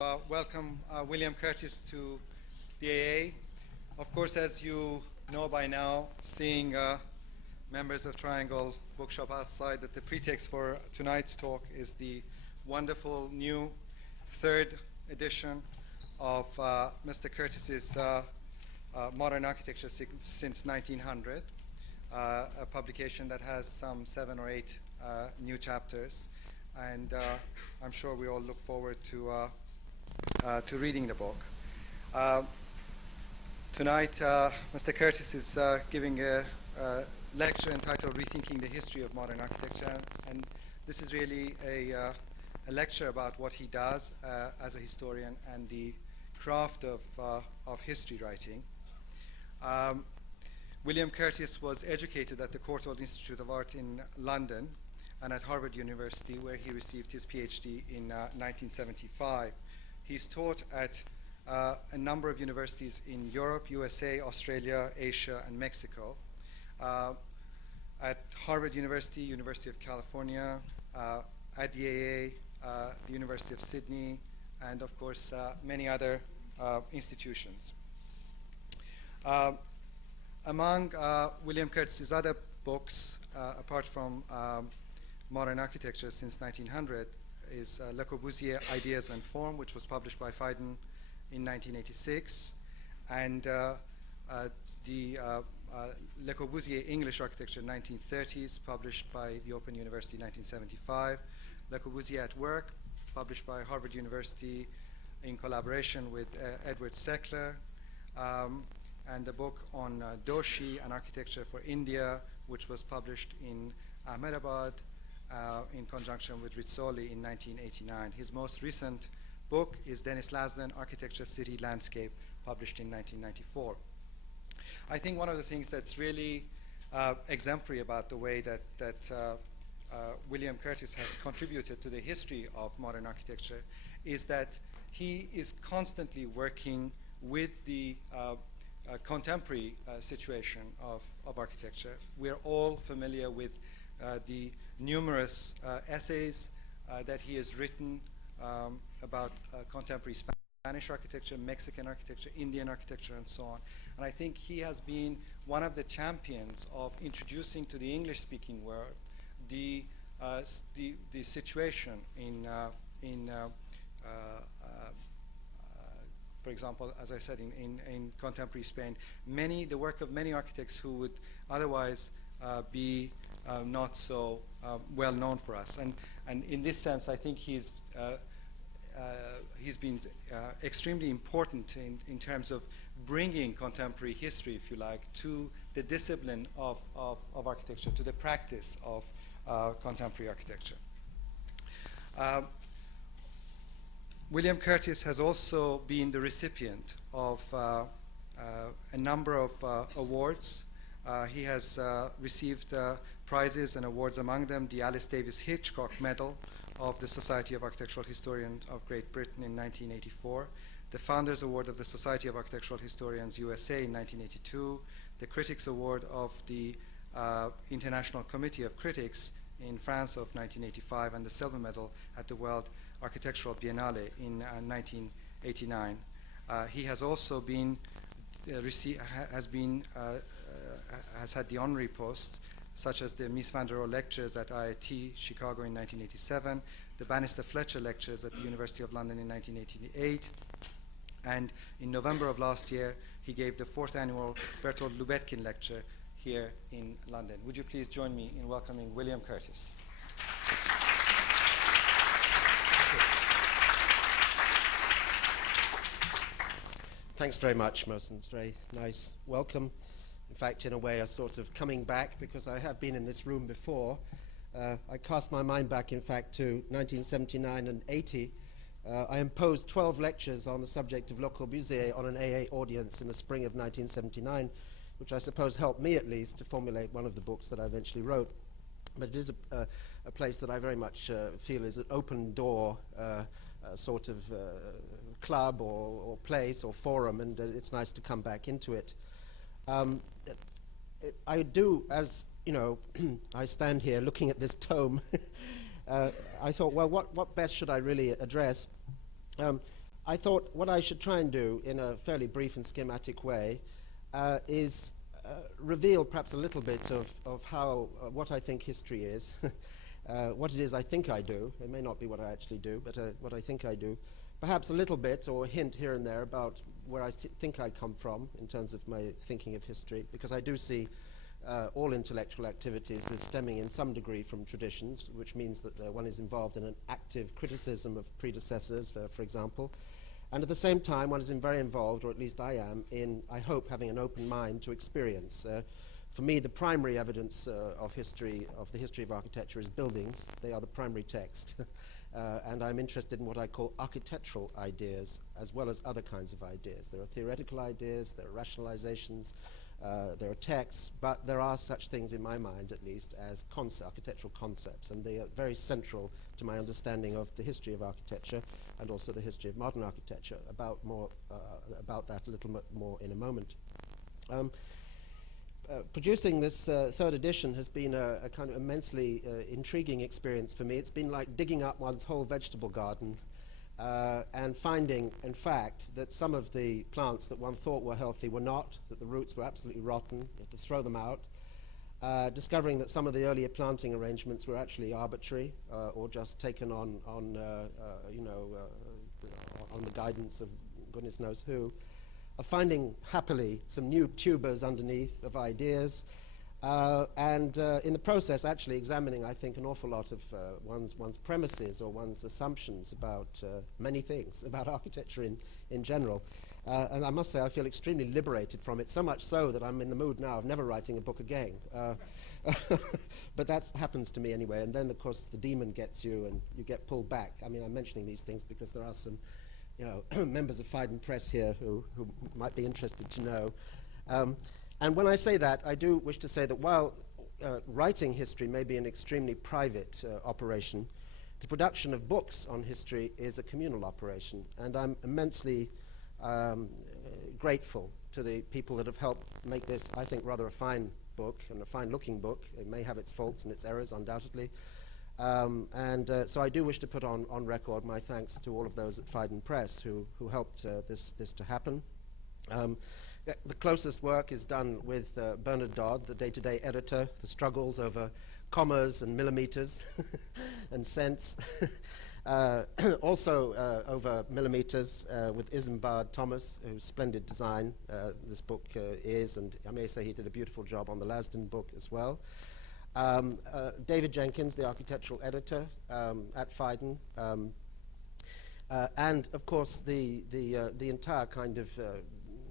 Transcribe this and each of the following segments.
Welcome William Curtis to the AA. Of course, as you know by now, seeing members of Triangle Bookshop outside, that the pretext for tonight's talk is the wonderful new third edition of Mr. Curtis's Modern Architecture since 1900, a publication that has some 7 or 8 new chapters, and I'm sure we all look forward to reading the book. Tonight, Mr. Curtis is giving a lecture entitled Rethinking the History of Modern Architecture, and this is really a lecture about what he does as a historian and the craft of history writing. William Curtis was educated at the Courtauld Institute of Art in London and at Harvard University, where he received his PhD in 1975. He's taught at a number of universities in Europe, USA, Australia, Asia, and Mexico. At Harvard University, University of California, at the AA, the University of Sydney, and of course, many other institutions. Among William Curtis's other books, apart from Modern Architecture since 1900, is Le Corbusier, Ideas and Form, which was published by Phaidon in 1986, and the Le Corbusier, English Architecture, 1930s, published by the Open University, 1975. Le Corbusier at Work, published by Harvard University in collaboration with Edward Seckler, and the book on Doshi, an Architecture for India, which was published in Ahmedabad in conjunction with Rizzoli in 1989. His most recent book is Dennis Lasden, Architecture, City, Landscape, published in 1994. I think one of the things that's really exemplary about the way that William Curtis has contributed to the history of modern architecture is that he is constantly working with the contemporary situation of architecture. We're all familiar with the numerous essays that he has written about contemporary Spanish architecture, Mexican architecture, Indian architecture, and so on. And I think he has been one of the champions of introducing to the English-speaking world the situation for example, as I said, in contemporary Spain, the work of many architects who would otherwise be not so well known for us. And in this sense, I think he's been extremely important in terms of bringing contemporary history, if you like, to the discipline of architecture, to the practice of contemporary architecture. William Curtis has also been the recipient of a number of awards. He has received prizes and awards, among them the Alice Davis Hitchcock Medal of the Society of Architectural Historians of Great Britain in 1984, the Founders Award of the Society of Architectural Historians USA in 1982, the Critics Award of the International Committee of Critics in France of 1985, and the Silver Medal at the World Architectural Biennale in 1989. He has also been has had the honorary posts, such as the Mies van der Rohe Lectures at IIT Chicago in 1987, the Bannister Fletcher Lectures at the University of London in 1988, and in November of last year, he gave the 4th annual Bertold Lubetkin Lecture here in London. Would you please join me in welcoming William Curtis? Thanks very much, Mohsen. It's very nice welcome. In fact, in a way, a sort of coming back, because I have been in this room before. I cast my mind back, in fact, to 1979 and 80. I imposed 12 lectures on the subject of Le Corbusier on an AA audience in the spring of 1979, which I suppose helped me, at least, to formulate one of the books that I eventually wrote. But it is a place that I very much feel is an open door sort of club or place or forum, and it's nice to come back into it. I do, as you know, I stand here looking at this tome. I thought, well, what best should I really address? I thought what I should try and do in a fairly brief and schematic way is reveal perhaps a little bit of how, what I think history is, what it is I think I do. It may not be what I actually do, but what I think I do. Perhaps a little bit or a hint here and there about where I think I come from in terms of my thinking of history, because I do see all intellectual activities as stemming in some degree from traditions, which means that one is involved in an active criticism of predecessors, for example. And at the same time, one is very involved, or at least I am, in, I hope, having an open mind to experience. For me, the primary evidence of the history of architecture is buildings. They are the primary text. And I'm interested in what I call architectural ideas, as well as other kinds of ideas. There are theoretical ideas, there are rationalizations, there are texts, but there are such things in my mind, at least, as architectural concepts, and they are very central to my understanding of the history of architecture and also the history of modern architecture. About that a little bit more in a moment. Producing this third edition has been a kind of immensely intriguing experience for me. It's been like digging up one's whole vegetable garden and finding, in fact, that some of the plants that one thought were healthy were not, that the roots were absolutely rotten, you had to throw them out. Discovering that some of the earlier planting arrangements were actually arbitrary or just taken on the guidance of goodness knows who. Finding, happily, some new tubers underneath of ideas, and in the process actually examining, I think, an awful lot of one's premises or one's assumptions about many things, about architecture in general. And I must say I feel extremely liberated from it, so much so that I'm in the mood now of never writing a book again. But that happens to me anyway, and then of course the demon gets you and you get pulled back. I mean, I'm mentioning these things because there are some members of Phaidon Press here who might be interested to know. And when I say that, I do wish to say that while writing history may be an extremely private operation, the production of books on history is a communal operation, and I'm immensely grateful to the people that have helped make this, I think, rather a fine book and a fine-looking book. It may have its faults and its errors, undoubtedly. So I do wish to put on record my thanks to all of those at Phaidon Press who helped this to happen. The closest work is done with Bernard Dodd, the day-to-day editor, the struggles over commas and millimeters and cents. Also over millimeters with Isambard Thomas, whose splendid design this book is, and I may say he did a beautiful job on the Lasden book as well. David Jenkins, the architectural editor at Phaidon, and of course the entire kind of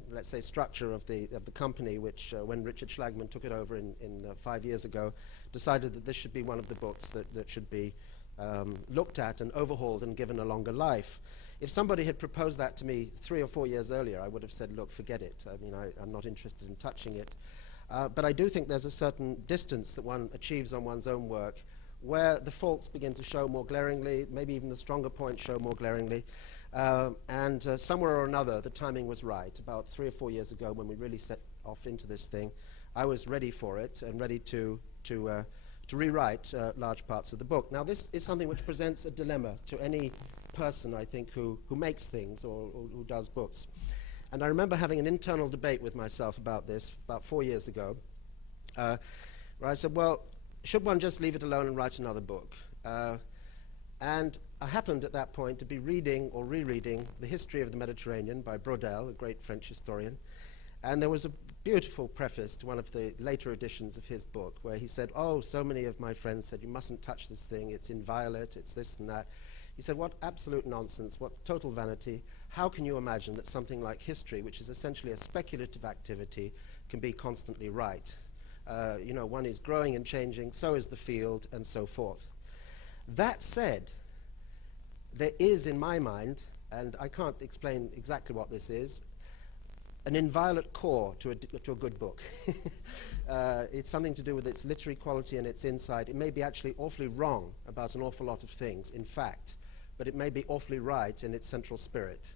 let's say structure of the company, which when Richard Schlagman took it over in 5 years ago, decided that this should be one of the books that should be looked at and overhauled and given a longer life. If somebody had proposed that to me 3 or 4 years earlier, I would have said, look, forget it. I mean, I'm not interested in touching it. But I do think there's a certain distance that one achieves on one's own work where the faults begin to show more glaringly, maybe even the stronger points show more glaringly. And somewhere or another, the timing was right. About 3 or 4 years ago, when we really set off into this thing, I was ready for it and ready to rewrite large parts of the book. Now, this is something which presents a dilemma to any person, I think, who makes things or who does books. And I remember having an internal debate with myself about this about 4 years ago, where I said, well, should one just leave it alone and write another book? And I happened at that point to be reading or rereading The History of the Mediterranean by Braudel, a great French historian. And there was a beautiful preface to one of the later editions of his book where he said, oh, so many of my friends said, you mustn't touch this thing, it's inviolate, it's this and that. He said, what absolute nonsense, what total vanity. How can you imagine that something like history, which is essentially a speculative activity, can be constantly right? One is growing and changing, so is the field, and so forth. That said, there is, in my mind, and I can't explain exactly what this is, an inviolate core to a good book. It's something to do with its literary quality and its insight. It may be actually awfully wrong about an awful lot of things, in fact, but it may be awfully right in its central spirit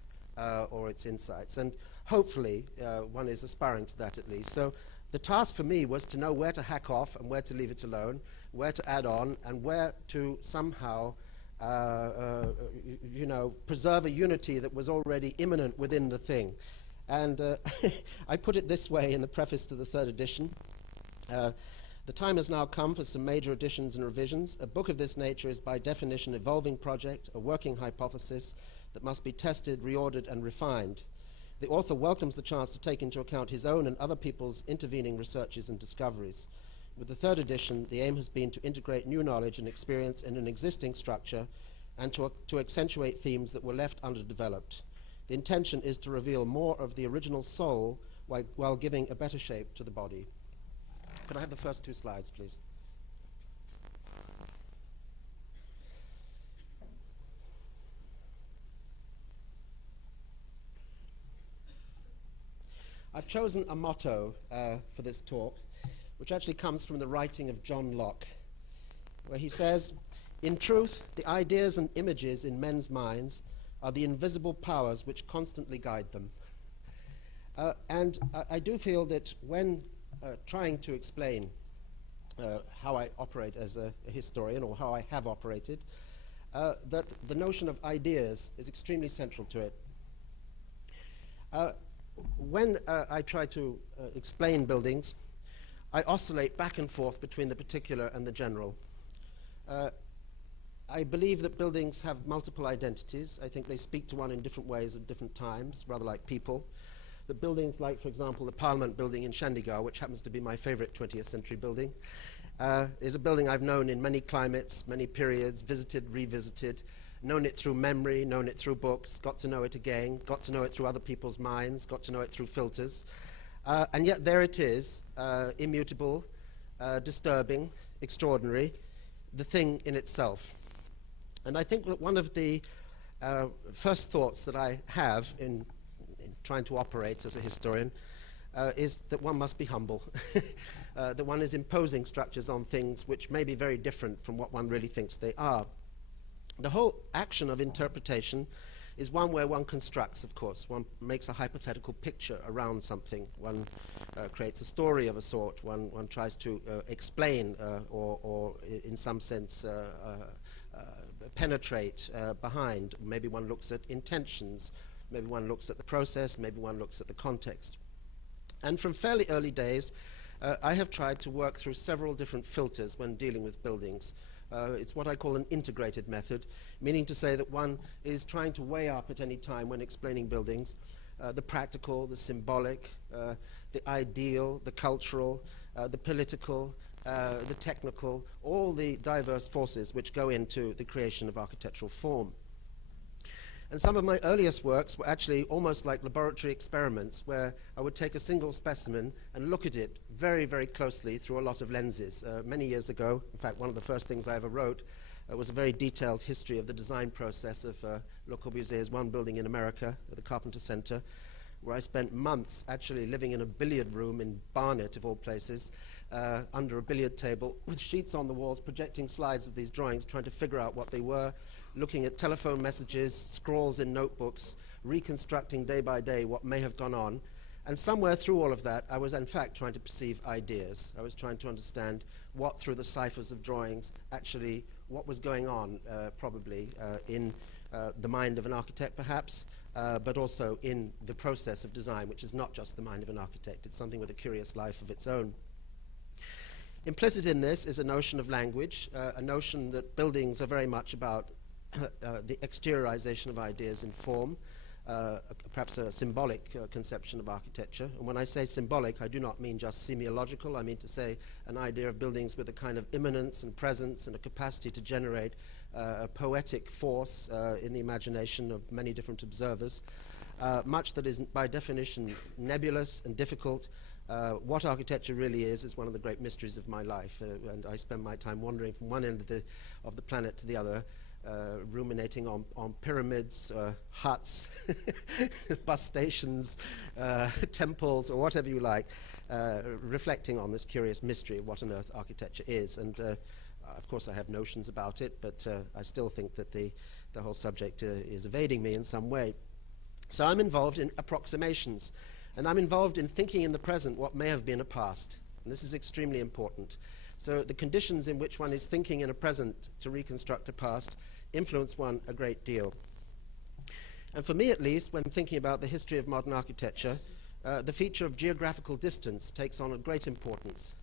or its insights. And hopefully one is aspiring to that at least. So the task for me was to know where to hack off and where to leave it alone, where to add on, and where to somehow preserve a unity that was already immanent within the thing. And I put it this way in the preface to the third edition. The time has now come for some major additions and revisions. A book of this nature is by definition an evolving project, a working hypothesis that must be tested, reordered, and refined. The author welcomes the chance to take into account his own and other people's intervening researches and discoveries. With the third edition, the aim has been to integrate new knowledge and experience in an existing structure and to accentuate themes that were left underdeveloped. The intention is to reveal more of the original soul while giving a better shape to the body. Could I have the first two slides, please? I've chosen a motto for this talk, which actually comes from the writing of John Locke, where he says, "In truth, the ideas and images in men's minds are the invisible powers which constantly guide them." And I do feel that when trying to explain how I operate as a historian, or how I have operated, that the notion of ideas is extremely central to it. When I try to explain buildings, I oscillate back and forth between the particular and the general. I believe that buildings have multiple identities. I think they speak to one in different ways at different times, rather like people. The buildings like, for example, the Parliament building in Chandigarh, which happens to be my favorite 20th century building, is a building I've known in many climates, many periods, visited, revisited, known it through memory, known it through books, got to know it again, got to know it through other people's minds, got to know it through filters. And yet there it is, immutable, disturbing, extraordinary, the thing in itself. And I think that one of the first thoughts that I have in trying to operate as a historian is that one must be humble, that one is imposing structures on things which may be very different from what one really thinks they are. The whole action of interpretation is one where one constructs, of course. One makes a hypothetical picture around something. One creates a story of a sort. One tries to explain or in some sense penetrate behind. Maybe one looks at intentions. Maybe one looks at the process. Maybe one looks at the context. And from fairly early days, I have tried to work through several different filters when dealing with buildings. It's what I call an integrated method, meaning to say that one is trying to weigh up at any time when explaining buildings the practical, the symbolic, the ideal, the cultural, the political, the technical, all the diverse forces which go into the creation of architectural form. And some of my earliest works were actually almost like laboratory experiments, where I would take a single specimen and look at it very, very closely through a lot of lenses. Many years ago, in fact, one of the first things I ever wrote was a very detailed history of the design process of Le Corbusier's one building in America, the Carpenter Center, where I spent months actually living in a billiard room in Barnet, of all places, under a billiard table, with sheets on the walls, projecting slides of these drawings, trying to figure out what they were, looking at telephone messages, scrawls in notebooks, reconstructing day by day what may have gone on. And somewhere through all of that, I was in fact trying to perceive ideas. I was trying to understand what, through the ciphers of drawings, actually what was going on, probably in the mind of an architect perhaps, but also in the process of design, which is not just the mind of an architect. It's something with a curious life of its own. Implicit in this is a notion of language, a notion that buildings are very much about the exteriorization of ideas in form, perhaps a symbolic conception of architecture. And when I say symbolic, I do not mean just semiological. I mean to say an idea of buildings with a kind of immanence and presence and a capacity to generate a poetic force in the imagination of many different observers, much that is by definition nebulous and difficult. What architecture really is one of the great mysteries of my life, and I spend my time wandering from one end of the planet to the other, ruminating on pyramids, huts, bus stations, temples, or whatever you like, reflecting on this curious mystery of what on earth architecture is. And of course I have notions about it, but I still think that the whole subject is evading me in some way. So I'm involved in approximations, and I'm involved in thinking in the present what may have been a past. And this is extremely important. So the conditions in which one is thinking in a present to reconstruct a past influence one a great deal. And for me, at least, when thinking about the history of modern architecture, the feature of geographical distance takes on a great importance.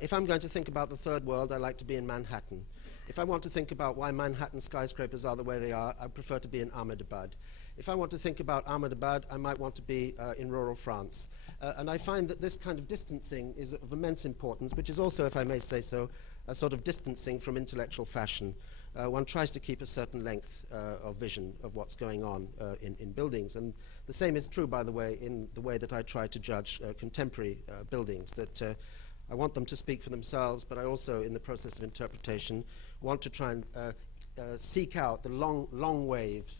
If I'm going to think about the third world, I like to be in Manhattan. If I want to think about why Manhattan skyscrapers are the way they are, I prefer to be in Ahmedabad. If I want to think about Ahmedabad, I might want to be in rural France. And I find that this kind of distancing is of immense importance, which is also, if I may say so, a sort of distancing from intellectual fashion. One tries to keep a certain length of vision of what's going on in buildings. And the same is true, by the way, in the way that I try to judge contemporary buildings, that I want them to speak for themselves, but I also, in the process of interpretation, want to try and seek out the long wave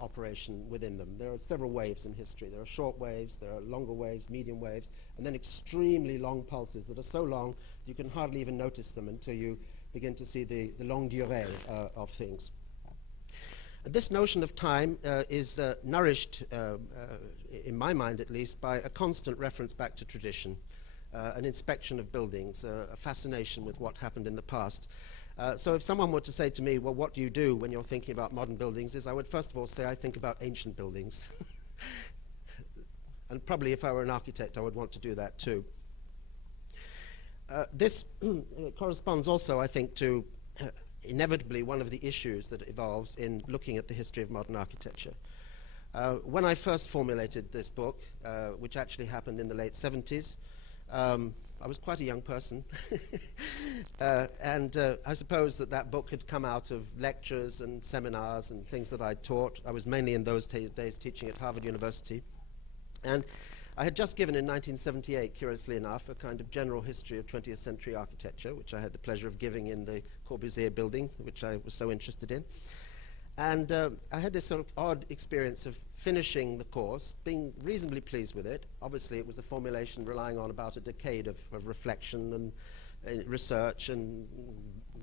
operation within them. There are several waves in history. There are short waves, there are longer waves, medium waves, and then extremely long pulses that are so long you can hardly even notice them until you begin to see the longue durée of things. This notion of time is nourished, in my mind at least, by a constant reference back to tradition, an inspection of buildings, a fascination with what happened in the past. So if someone were to say to me, well, what do you do when you're thinking about modern buildings, is I would first of all say I think about ancient buildings. And probably if I were an architect, I would want to do that too. This corresponds also, I think, to inevitably one of the issues that evolves in looking at the history of modern architecture. When I first formulated this book, which actually happened in the late 70s, I was quite a young person, and I suppose that book had come out of lectures and seminars and things that I taught. I was mainly in those days teaching at Harvard University, and I had just given in 1978, curiously enough, a kind of general history of 20th century architecture, which I had the pleasure of giving in the Corbusier building, which I was so interested in. And I had this sort of odd experience of finishing the course, being reasonably pleased with it. Obviously, it was a formulation relying on about a decade of reflection and research and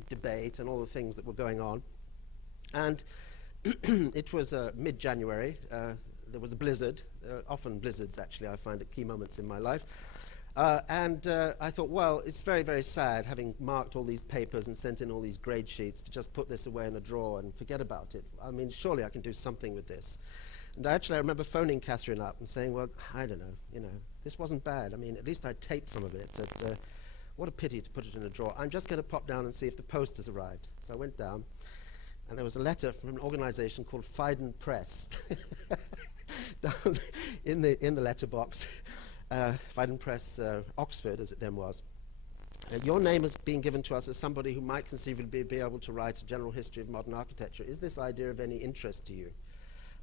debate and all the things that were going on. And it was mid-January. There was a blizzard, often blizzards, actually, I find at key moments in my life. And I thought, well, it's very, very sad, having marked all these papers and sent in all these grade sheets, to just put this away in a drawer and forget about it. I mean, surely I can do something with this. And actually, I remember phoning Catherine up and saying, well, I don't know, this wasn't bad. I mean, at least I taped some of it. What a pity to put it in a drawer. I'm just going to pop down and see if the post has arrived. So I went down, and there was a letter from an organization called Fiden Press down in the letterbox. Fiden Press, Oxford, as it then was. Your name is being given to us as somebody who might conceivably be able to write a general history of modern architecture. Is this idea of any interest to you?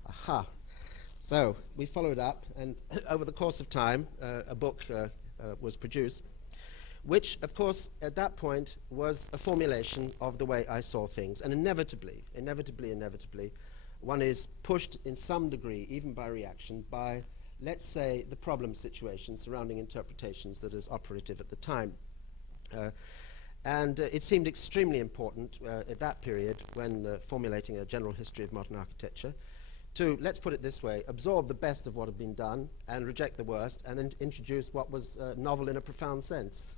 Aha. So we followed up, and over the course of time, a book was produced, which, of course, at that point was a formulation of the way I saw things. And inevitably, one is pushed in some degree, even by reaction, by, let's say, the problem situation surrounding interpretations that is operative at the time. And it seemed extremely important at that period, when formulating a general history of modern architecture, to, let's put it this way, absorb the best of what had been done and reject the worst, and then introduce what was novel in a profound sense.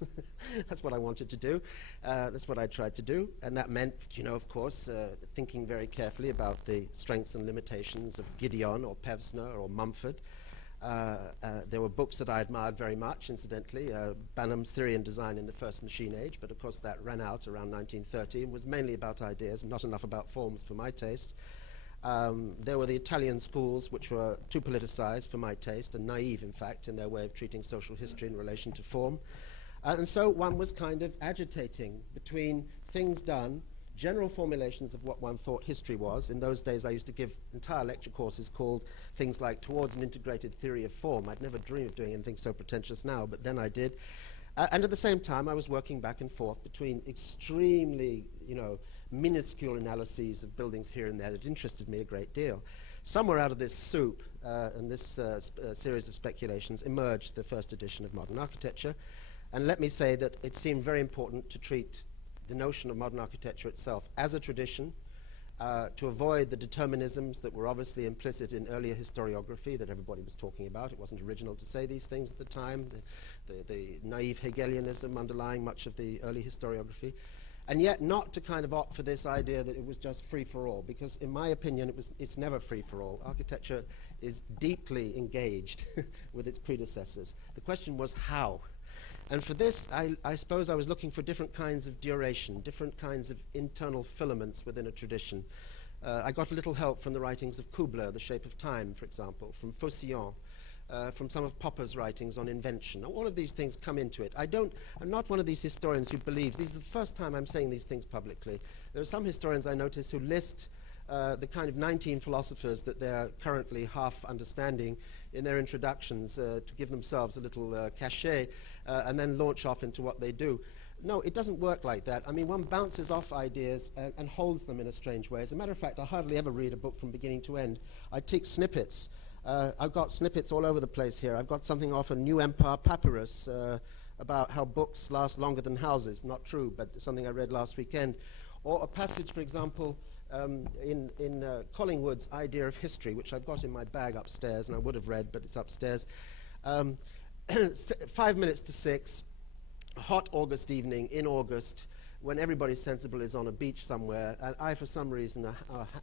That's what I wanted to do. That's what I tried to do. And that meant, of course, thinking very carefully about the strengths and limitations of Gideon or Pevsner or Mumford. There were books that I admired very much, incidentally. Banham's Theory and Design in the First Machine Age, but of course that ran out around 1930 and was mainly about ideas and not enough about forms for my taste. There were the Italian schools, which were too politicized for my taste, and naive, in fact, in their way of treating social history in relation to form. And so one was kind of agitating between things done, general formulations of what one thought history was. In those days, I used to give entire lecture courses called things like Towards an Integrated Theory of Form. I'd never dreamed of doing anything so pretentious now, but then I did. And at the same time, I was working back and forth between extremely, minuscule analyses of buildings here and there that interested me a great deal. Somewhere out of this soup and this series of speculations emerged the first edition of Modern Architecture. And let me say that it seemed very important to treat the notion of modern architecture itself as a tradition, to avoid the determinisms that were obviously implicit in earlier historiography that everybody was talking about. It wasn't original to say these things at the time, the naive Hegelianism underlying much of the early historiography. and yet not to kind of opt for this idea that it was just free for all, because in my opinion it's never free for all. Architecture is deeply engaged with its predecessors. The question was how. And for this, I suppose I was looking for different kinds of duration, different kinds of internal filaments within a tradition. I got a little help from the writings of Kubler, The Shape of Time, for example, from Faucillon, from some of Popper's writings on invention. All of these things come into it. I'm not one of these historians who believes, this is the first time I'm saying these things publicly. There are some historians I notice who list the kind of 19 philosophers that they're currently half understanding in their introductions to give themselves a little cachet and then launch off into what they do. No, it doesn't work like that. I mean, one bounces off ideas and holds them in a strange way. As a matter of fact, I hardly ever read a book from beginning to end. I take snippets. I've got snippets all over the place here. I've got something off a New Empire papyrus about how books last longer than houses. Not true, but something I read last weekend. Or a passage, for example, in Collingwood's Idea of History, which I've got in my bag upstairs, and I would have read, but it's upstairs. 5 minutes to 6, a hot August evening in August, when everybody sensible is on a beach somewhere, and I, for some reason,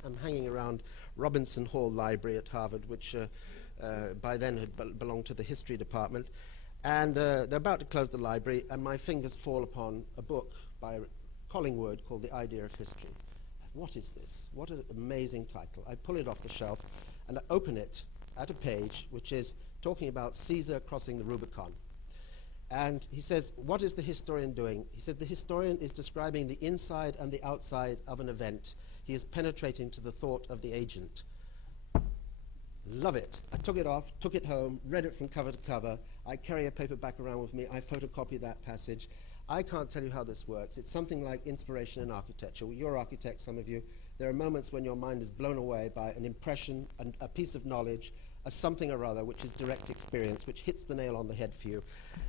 am hanging around Robinson Hall Library at Harvard, which by then had belonged to the history department, and they're about to close the library, and my fingers fall upon a book by Collingwood called The Idea of History. What is this? What an amazing title. I pull it off the shelf, and I open it at a page which is talking about Caesar crossing the Rubicon. And he says, what is the historian doing? He said, the historian is describing the inside and the outside of an event. He is penetrating to the thought of the agent. Love it. I took it off, took it home, read it from cover to cover. I carry a paperback around with me. I photocopy that passage. I can't tell you how this works. It's something like inspiration in architecture. Well, you're architects, some of you. There are moments when your mind is blown away by an impression, a piece of knowledge, a something or other, which is direct experience, which hits the nail on the head for you.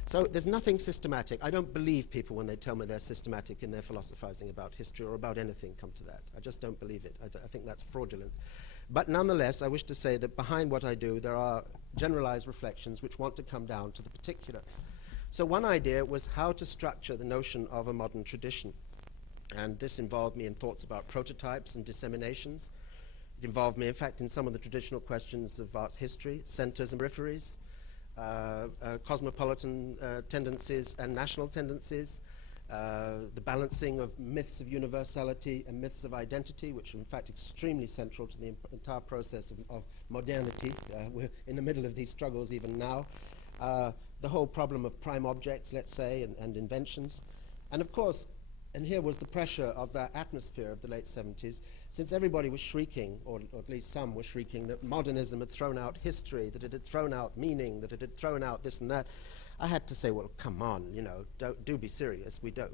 So there's nothing systematic. I don't believe people when they tell me they're systematic in their philosophizing about history or about anything come to that. I just don't believe it. I think that's fraudulent. But nonetheless, I wish to say that behind what I do, there are generalized reflections which want to come down to the particular. So one idea was how to structure the notion of a modern tradition. And this involved me in thoughts about prototypes and disseminations. It involved me, in fact, in some of the traditional questions of art history, centers and peripheries, cosmopolitan tendencies and national tendencies, the balancing of myths of universality and myths of identity, which are in fact extremely central to the entire process of modernity. We're in the middle of these struggles even now. The whole problem of prime objects, let's say, and inventions. And of course, and here was the pressure of that atmosphere of the late 70s, since everybody was shrieking, or at least some were shrieking, that modernism had thrown out history, that it had thrown out meaning, that it had thrown out this and that. I had to say, well, come on, you know, do be serious. We don't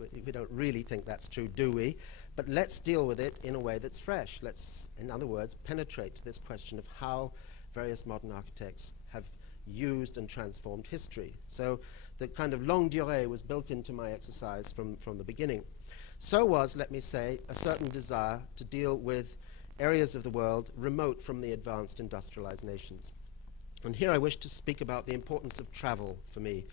really think that's true, do we? But let's deal with it in a way that's fresh. Let's, in other words, penetrate this question of how various modern architects have used and transformed history. So the kind of longue durée was built into my exercise from the beginning. So was, let me say, a certain desire to deal with areas of the world remote from the advanced industrialized nations. And here I wish to speak about the importance of travel for me.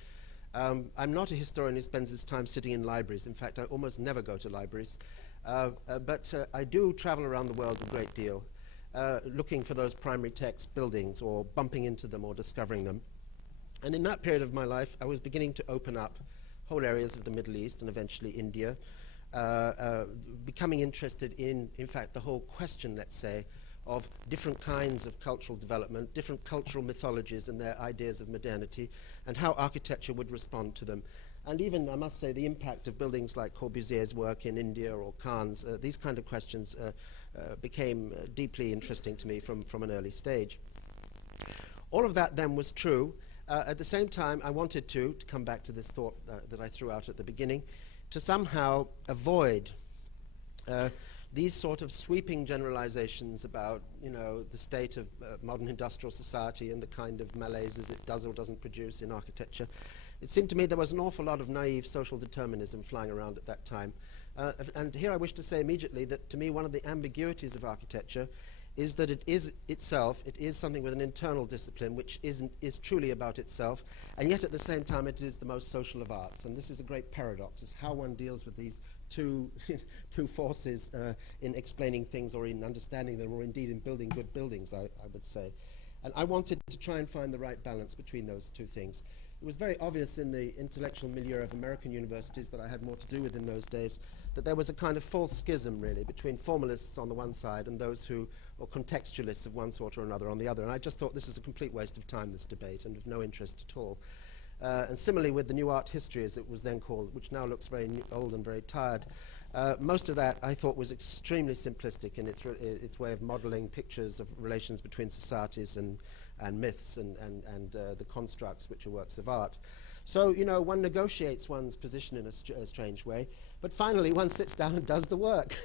I'm not a historian who spends his time sitting in libraries. In fact, I almost never go to libraries. But I do travel around the world a great deal, looking for those primary text buildings or bumping into them or discovering them. And in that period of my life, I was beginning to open up whole areas of the Middle East and eventually India, becoming interested in fact, the whole question, let's say, of different kinds of cultural development, different cultural mythologies and their ideas of modernity, and how architecture would respond to them. And even, I must say, the impact of buildings like Corbusier's work in India or Khan's, these kind of questions became deeply interesting to me from an early stage. All of that then was true. At the same time, I wanted to come back to this thought that I threw out at the beginning, to somehow avoid these sort of sweeping generalizations about, you know, the state of modern industrial society and the kind of malaises it does or doesn't produce in architecture. It seemed to me there was an awful lot of naive social determinism flying around at that time. And here I wish to say immediately that to me one of the ambiguities of architecture is that it is itself, it is something with an internal discipline which is truly about itself, and yet at the same time it is the most social of arts. And this is a great paradox, is how one deals with these two forces in explaining things or in understanding them or indeed in building good buildings, I would say. And I wanted to try and find the right balance between those two things. It was very obvious in the intellectual milieu of American universities that I had more to do with in those days that there was a kind of false schism, really, between formalists on the one side and those who, or contextualists of one sort or another on the other. And I just thought this is a complete waste of time, this debate, and of no interest at all. And similarly with the new art history, as it was then called, which now looks very old and very tired, most of that I thought was extremely simplistic in its way of modeling pictures of relations between societies and myths and the constructs which are works of art. So, you know, one negotiates one's position in a strange way, but finally one sits down and does the work.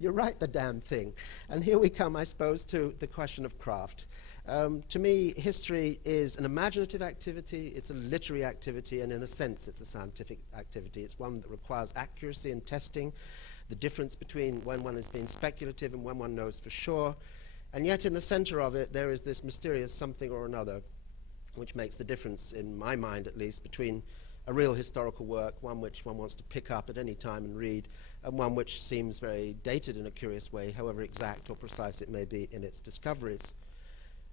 You write the damn thing. And here we come, I suppose, to the question of craft. To me, history is an imaginative activity, it's a literary activity, and in a sense it's a scientific activity. It's one that requires accuracy and testing, the difference between when one is being speculative and when one knows for sure. And yet in the center of it there is this mysterious something or another which makes the difference, in my mind at least, between a real historical work, one which one wants to pick up at any time and read, and one which seems very dated in a curious way, however exact or precise it may be in its discoveries.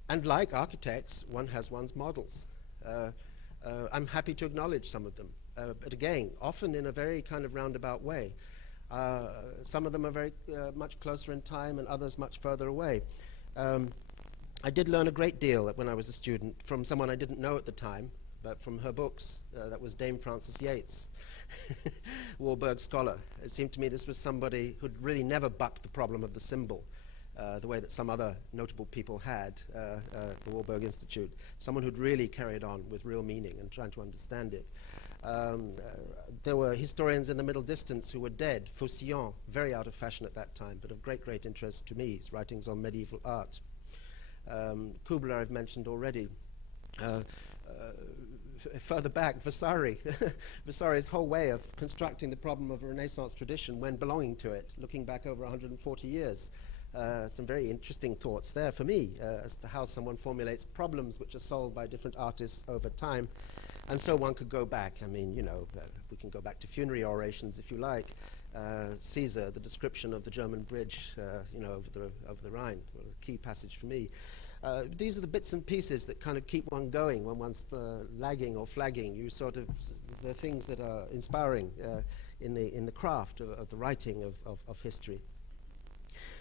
And like architects, one has one's models. I'm happy to acknowledge some of them, but again, often in a very kind of roundabout way. Some of them are very much closer in time and others much further away. I did learn a great deal when I was a student from someone I didn't know at the time, but from her books. That was Dame Frances Yates, Warburg scholar. It seemed to me this was somebody who'd really never bucked the problem of the symbol, the way that some other notable people had, the Warburg Institute. Someone who'd really carried on with real meaning and trying to understand it. There were historians in the middle distance who were dead. Faucillon, very out of fashion at that time, but of great, great interest to me, his writings on medieval art. Kubler I've mentioned already. Further back, Vasari. Vasari's whole way of constructing the problem of a Renaissance tradition when belonging to it, looking back over 140 years. Some very interesting thoughts there for me as to how someone formulates problems which are solved by different artists over time. And so one could go back. I mean, you know, we can go back to funerary orations if you like. Caesar, the description of the German bridge, you know, over the Rhine, a key passage for me. These are the bits and pieces that kind of keep one going when one's lagging or flagging. You sort of, the things that are inspiring in the craft of the writing of history.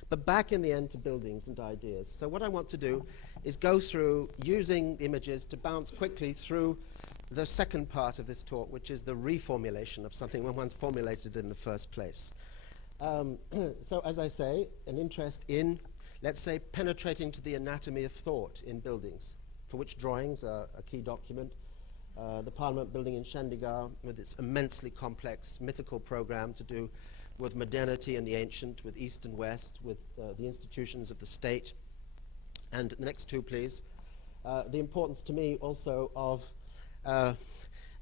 But back in the end to buildings and ideas. So what I want to do is go through using images to bounce quickly through the second part of this talk, which is the reformulation of something when one's formulated in the first place. So as I say, an interest in, let's say, penetrating to the anatomy of thought in buildings, for which drawings are a key document. The Parliament building in Chandigarh, with its immensely complex mythical program to do with modernity and the ancient, with East and West, with the institutions of the state. And the next two, please. The importance to me also of,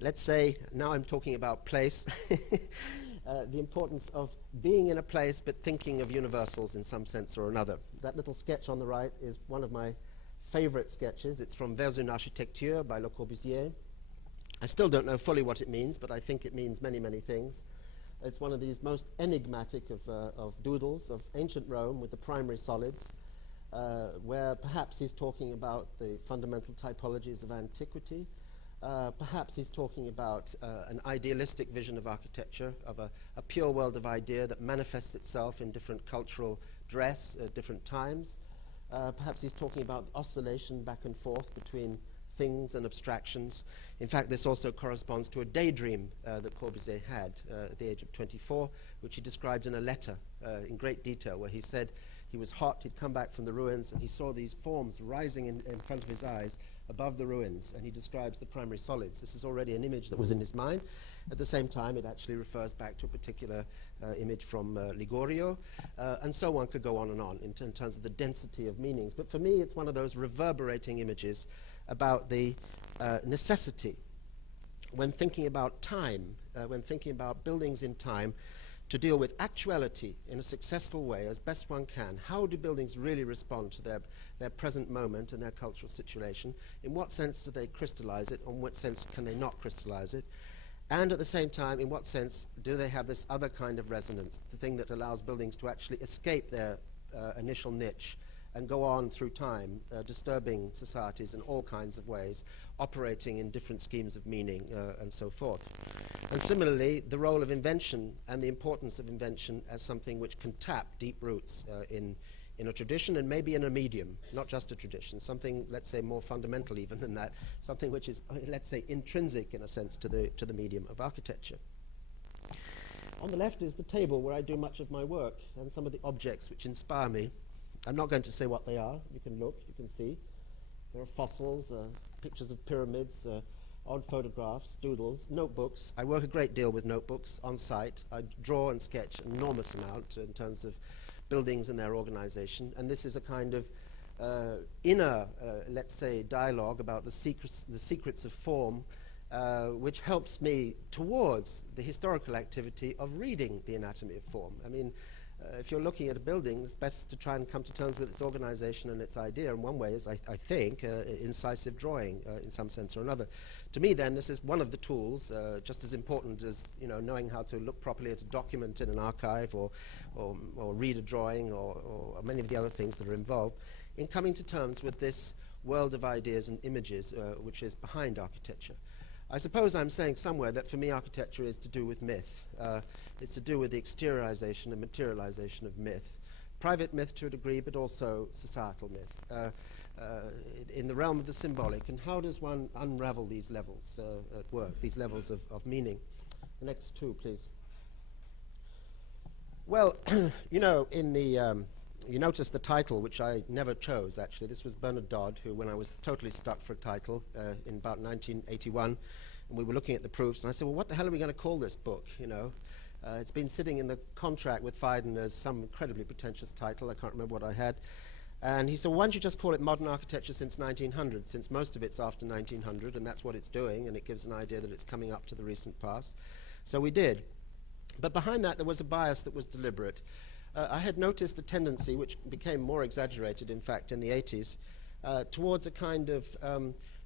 let's say, now I'm talking about place, the importance of being in a place but thinking of universals in some sense or another. That little sketch on the right is one of my favorite sketches. It's from Vers une architecture by Le Corbusier. I still don't know fully what it means, but I think it means many, many things. It's one of these most enigmatic of doodles of ancient Rome with the primary solids, where perhaps he's talking about the fundamental typologies of antiquity. Perhaps he's talking about an idealistic vision of architecture, of a pure world of idea that manifests itself in different cultural dress at different times. Perhaps he's talking about oscillation back and forth between things and abstractions. In fact, this also corresponds to a daydream that Corbusier had at the age of 24, which he described in a letter in great detail, where he said he was hot, he'd come back from the ruins, and he saw these forms rising in front of his eyes above the ruins, and he describes the primary solids. This is already an image that was in his mind. At the same time, it actually refers back to a particular image from Ligorio, and so one could go on and on in terms of the density of meanings. But for me, it's one of those reverberating images about the necessity, when thinking about time, when thinking about buildings in time, to deal with actuality in a successful way as best one can. How do buildings really respond to their present moment and their cultural situation? In what sense do they crystallize it? In what sense can they not crystallize it? And at the same time, in what sense do they have this other kind of resonance, the thing that allows buildings to actually escape their initial niche and go on through time, disturbing societies in all kinds of ways, operating in different schemes of meaning, and so forth. And similarly, the role of invention and the importance of invention as something which can tap deep roots in a tradition and maybe in a medium, not just a tradition, something, let's say, more fundamental even than that, something which is, let's say, intrinsic in a sense to the medium of architecture. On the left is the table where I do much of my work and some of the objects which inspire me. I'm not going to say what they are. You can look, you can see. There are fossils, pictures of pyramids, odd photographs, doodles, notebooks. I work a great deal with notebooks on site. I draw and sketch an enormous amount in terms of buildings and their organization. And this is a kind of inner, let's say, dialogue about the secrets of form, which helps me towards the historical activity of reading the anatomy of form. I mean, if you're looking at a building, it's best to try and come to terms with its organization and its idea. And one way is, I think, incisive drawing in some sense or another. To me, then, this is one of the tools, just as important as knowing how to look properly at a document in an archive or read a drawing or many of the other things that are involved, in coming to terms with this world of ideas and images which is behind architecture. I suppose I'm saying somewhere that for me architecture is to do with myth. It's to do with the exteriorization and materialization of myth. Private myth to a degree, but also societal myth. In the realm of the symbolic. And how does one unravel these levels at work, these levels of meaning? The next two, please. Well, in the... you notice the title, which I never chose, actually. This was Bernard Dodd, who, when I was totally stuck for a title in about 1981, and we were looking at the proofs, and I said, well, what the hell are we going to call this book, It's been sitting in the contract with Phaidon as some incredibly pretentious title. I can't remember what I had. And he said, well, why don't you just call it Modern Architecture since 1900, since most of it's after 1900, and that's what it's doing, and it gives an idea that it's coming up to the recent past. So we did. But behind that, there was a bias that was deliberate. I had noticed a tendency, which became more exaggerated, in fact, in the 80s, towards a kind of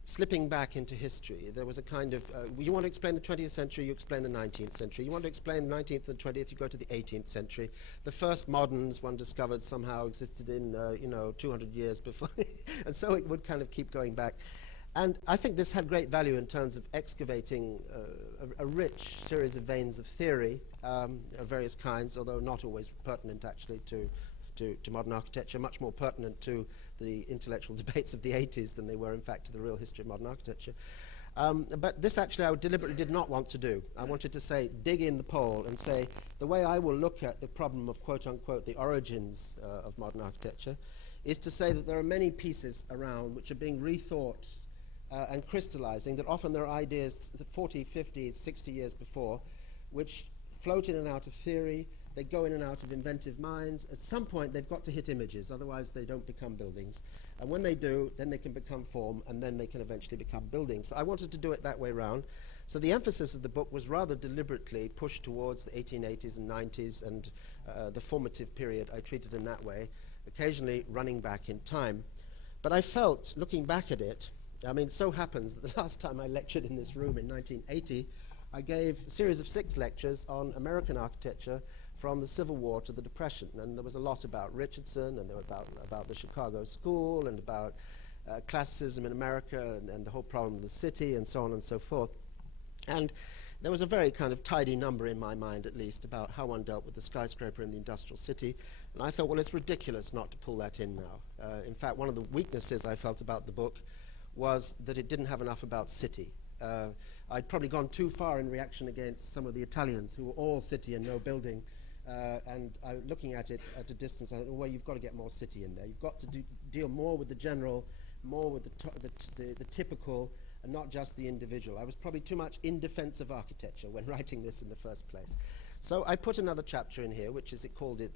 slipping back into history. There was a kind of, you want to explain the 20th century, you explain the 19th century. You want to explain the 19th and the 20th, you go to the 18th century. The first moderns, one discovered, somehow existed in, 200 years before. And so it would kind of keep going back. And I think this had great value in terms of excavating a rich series of veins of theory of various kinds, although not always pertinent actually to modern architecture, much more pertinent to the intellectual debates of the 80s than they were in fact to the real history of modern architecture. But this actually I deliberately did not want to do. I wanted to say, dig in the pole and say, the way I will look at the problem of quote unquote the origins of modern architecture is to say that there are many pieces around which are being rethought and crystallizing, that often there are ideas 40, 50, 60 years before, which float in and out of theory, they go in and out of inventive minds. At some point they've got to hit images, otherwise they don't become buildings. And when they do, then they can become form, and then they can eventually become buildings. So I wanted to do it that way round. So the emphasis of the book was rather deliberately pushed towards the 1880s and 90s and the formative period I treated in that way, occasionally running back in time. But I felt, looking back at it, I mean, it so happens that the last time I lectured in this room in 1980, I gave a series of 6 lectures on American architecture from the Civil War to the Depression. And there was a lot about Richardson, and there were about the Chicago School, and about Classicism in America, and the whole problem of the city, and so on and so forth. And there was a very kind of tidy number in my mind, at least, about how one dealt with the skyscraper in the industrial city. And I thought, well, it's ridiculous not to pull that in now. In fact, one of the weaknesses I felt about the book was that it didn't have enough about city. I'd probably gone too far in reaction against some of the Italians who were all city and no building. And looking at it at a distance, I thought, well, you've got to get more city in there. You've got to deal more with the general, more with the typical, and not just the individual. I was probably too much in defense of architecture when writing this in the first place. So I put another chapter in here, which is, it called it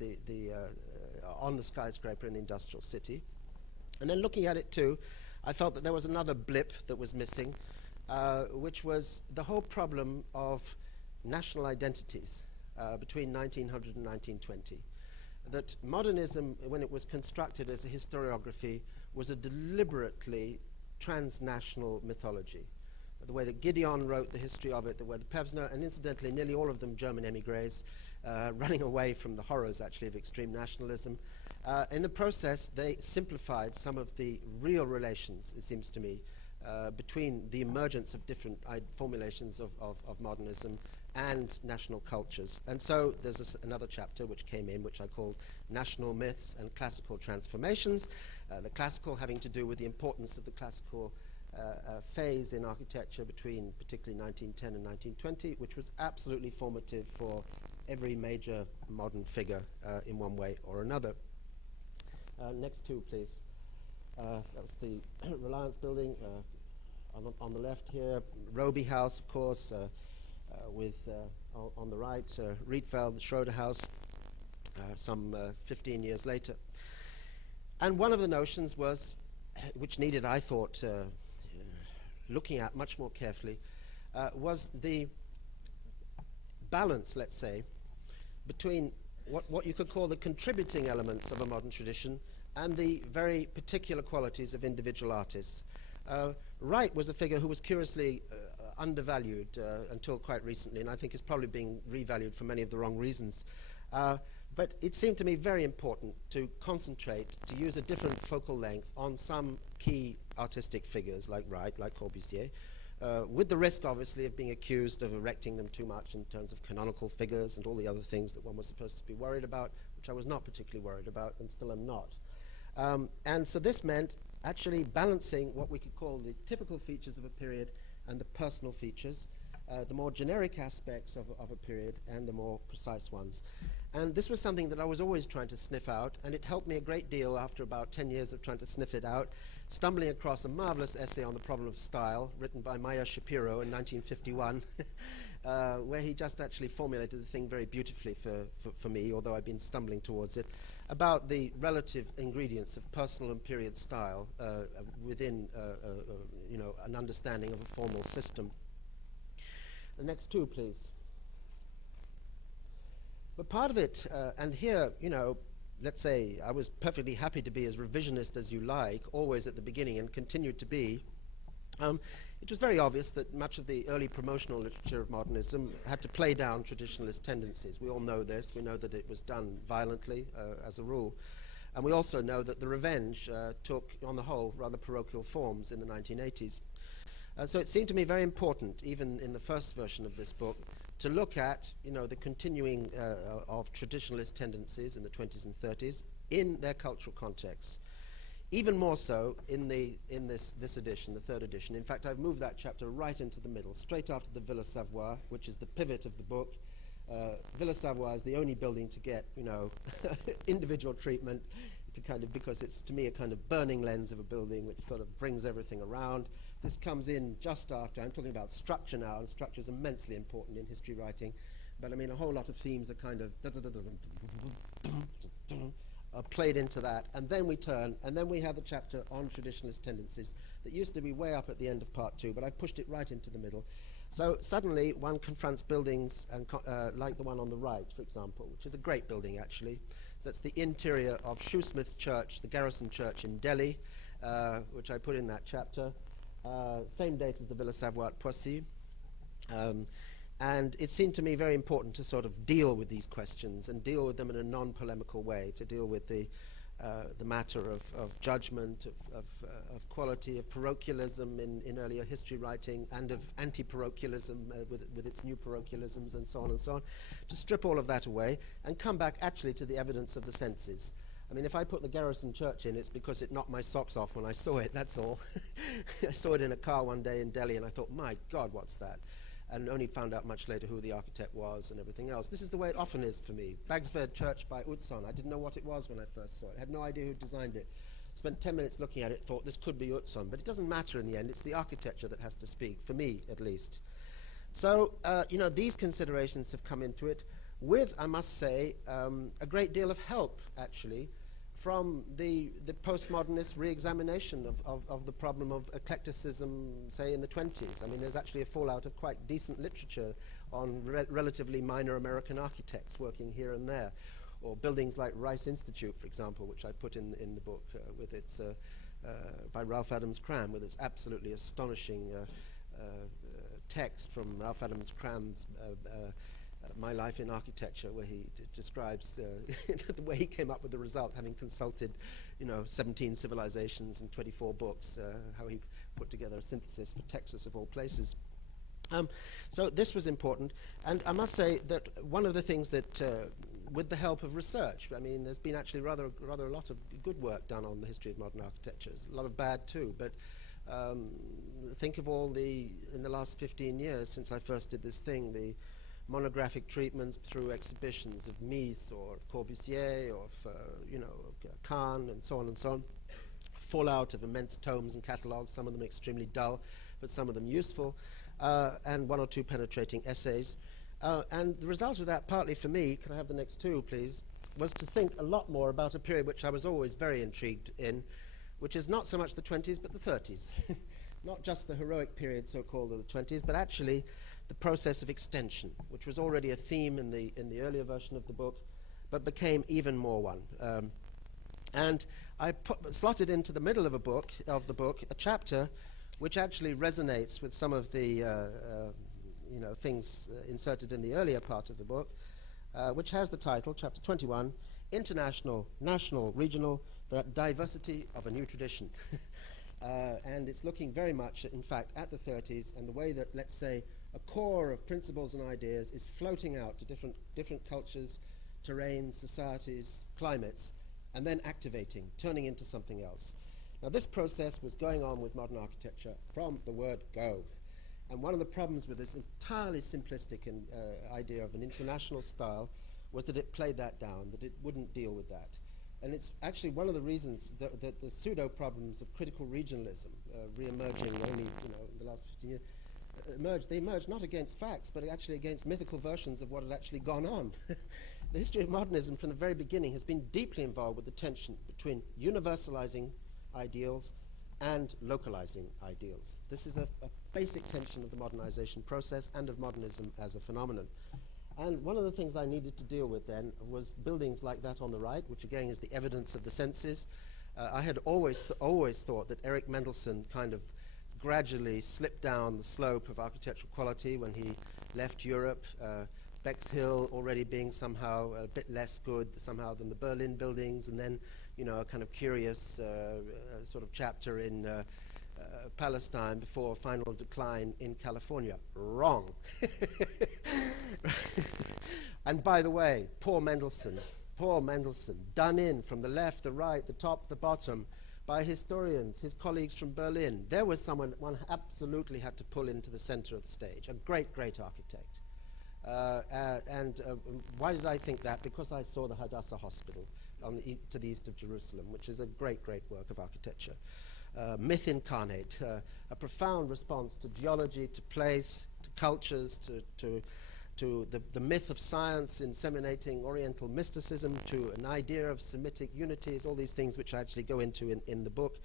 on the skyscraper in the industrial city. And then looking at it too, I felt that there was another blip that was missing, which was the whole problem of national identities. between 1900 and 1920. That modernism, when it was constructed as a historiography, was a deliberately transnational mythology. The way that Gideon wrote the history of it, the way the Pevsner, and incidentally nearly all of them German emigres, running away from the horrors actually of extreme nationalism. In the process, they simplified some of the real relations, it seems to me, between the emergence of different formulations of modernism and national cultures. And so there's another chapter which came in, which I called National Myths and Classical Transformations. The classical having to do with the importance of the classical phase in architecture between particularly 1910 and 1920, which was absolutely formative for every major modern figure in one way or another. Next two, please. That was the Reliance building on the left here. Roby House, of course, with on the right, Rietveld, the Schroeder House, some 15 years later. And one of the notions was, which needed, I thought, looking at much more carefully, was the balance, let's say, between what you could call the contributing elements of a modern tradition and the very particular qualities of individual artists. Wright was a figure who was curiously undervalued until quite recently, and I think is probably being revalued for many of the wrong reasons. But it seemed to me very important to concentrate, to use a different focal length on some key artistic figures like Wright, like Corbusier, with the risk, obviously, of being accused of erecting them too much in terms of canonical figures and all the other things that one was supposed to be worried about, which I was not particularly worried about and still am not. And so this meant actually balancing what we could call the typical features of a period and the personal features, the more generic aspects of a period and the more precise ones. And this was something that I was always trying to sniff out, and it helped me a great deal after about 10 years of trying to sniff it out, stumbling across a marvelous essay on the problem of style written by Maya Shapiro in 1951, where he just actually formulated the thing very beautifully for me, although I've been stumbling towards it, about the relative ingredients of personal and period style within an understanding of a formal system. The next two, please. But part of it, and here, let's say I was perfectly happy to be as revisionist as you like, always at the beginning, and continued to be. It was very obvious that much of the early promotional literature of modernism had to play down traditionalist tendencies. We all know this. We know that it was done violently, as a rule. And we also know that the revenge took, on the whole, rather parochial forms in the 1980s. So it seemed to me very important, even in the first version of this book, to look at, the continuing of traditionalist tendencies in the 20s and 30s in their cultural context. Even more so in this edition, the third edition. In fact, I've moved that chapter right into the middle, straight after the Villa Savoye, which is the pivot of the book. Villa Savoye is the only building to get, individual treatment, because it's, to me, a kind of burning lens of a building which sort of brings everything around. This comes in just after. I'm talking about structure now, and structure is immensely important in history writing. But I mean, a whole lot of themes are kind of played into that. And then we turn, and then we have the chapter on traditionalist tendencies that used to be way up at the end of part 2, but I pushed it right into the middle. So suddenly one confronts buildings and like the one on the right, for example, which is a great building, actually. So that's the interior of Shoesmith's Church, the Garrison Church in Delhi, which I put in that chapter. Same date as the Villa Savoye at Poissy. And it seemed to me very important to sort of deal with these questions and deal with them in a non-polemical way, to deal with the matter of judgment, of quality, of parochialism in earlier history writing, and of anti-parochialism with its new parochialisms and so on and so on, to strip all of that away and come back actually to the evidence of the senses. I mean, if I put the Garrison Church in, it's because it knocked my socks off when I saw it, that's all. I saw it in a car one day in Delhi and I thought, my God, what's that? And only found out much later who the architect was and everything else. This is the way it often is for me. Bagsved Church by Utzon. I didn't know what it was when I first saw it. I had no idea who designed it. Spent 10 minutes looking at it, thought this could be Utzon, but it doesn't matter in the end. It's the architecture that has to speak, for me at least. So, these considerations have come into it with, I must say, a great deal of help, actually, from the postmodernist re-examination of the problem of eclecticism, say, in the 20s. I mean, there's actually a fallout of quite decent literature on relatively minor American architects working here and there, or buildings like Rice Institute, for example, which I put in the book with its by Ralph Adams Cram, with its absolutely astonishing text from Ralph Adams Cram's My Life in Architecture, where he describes the way he came up with the result, having consulted, 17 civilizations and 24 books, how he put together a synthesis for Texas of all places. So this was important, and I must say that one of the things that, with the help of research, I mean, there's been actually rather a lot of good work done on the history of modern architectures, a lot of bad too, but think of in the last 15 years since I first did this thing, the monographic treatments through exhibitions of Mies or of Corbusier or of Kahn and so on, fallout of immense tomes and catalogues, some of them extremely dull, but some of them useful, and one or two penetrating essays. And the result of that, partly for me, can I have the next two, please, was to think a lot more about a period which I was always very intrigued in, which is not so much the 20s, but the 30s. Not just the heroic period, so-called, of the 20s, but actually the process of extension, which was already a theme in the earlier version of the book, but became even more one. And I slotted into the middle of the book a chapter which actually resonates with some of the things inserted in the earlier part of the book, which has the title, Chapter 21, International, National, Regional, the Diversity of a New Tradition. And it's looking very much, in fact, at the 30s and the way that, let's say, a core of principles and ideas is floating out to different cultures, terrains, societies, climates, and then activating, turning into something else. Now, this process was going on with modern architecture from the word go. And one of the problems with this entirely simplistic idea of an international style was that it played that down, that it wouldn't deal with that. And it's actually one of the reasons that the pseudo-problems of critical regionalism re-emerging only in the last 15 years, they emerged not against facts, but actually against mythical versions of what had actually gone on. The history of modernism from the very beginning has been deeply involved with the tension between universalizing ideals and localizing ideals. This is a basic tension of the modernization process and of modernism as a phenomenon. And one of the things I needed to deal with then was buildings like that on the right, which again is the evidence of the senses. I had always thought that Eric Mendelssohn kind of gradually slipped down the slope of architectural quality when he left Europe, Bexhill already being somehow a bit less good somehow than the Berlin buildings, and then a kind of curious sort of chapter in Palestine before final decline in California. Wrong. And by the way, poor Mendelssohn, done in from the left, the right, the top, the bottom, by historians, his colleagues from Berlin. There was someone one absolutely had to pull into the center of the stage, a great, great architect. Why did I think that? Because I saw the Hadassah Hospital to the east of Jerusalem, which is a great, great work of architecture. Myth incarnate, a profound response to geology, to place, to cultures, to the myth of science inseminating Oriental mysticism, to an idea of Semitic unities, all these things which I actually go into in the book,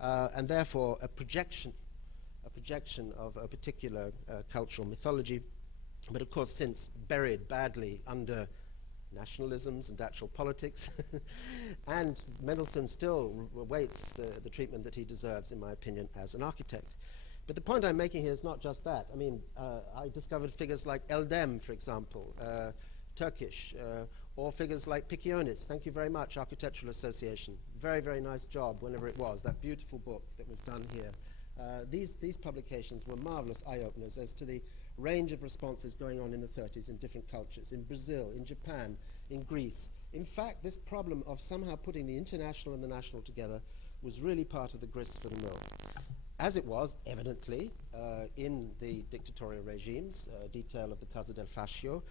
and therefore a projection of a particular cultural mythology, but of course since buried badly under nationalisms and actual politics. And Mendelssohn still awaits the treatment that he deserves, in my opinion, as an architect. But the point I'm making here is not just that. I mean, I discovered figures like Eldem, for example, Turkish, or figures like Piccionis. Thank you very much, Architectural Association. Very, very nice job, whenever it was, that beautiful book that was done here. These publications were marvelous eye-openers as to the range of responses going on in the 30s in different cultures, in Brazil, in Japan, in Greece. In fact, this problem of somehow putting the international and the national together was really part of the grist for the mill. As it was, evidently, in the dictatorial regimes, detail of the Casa del Fascio.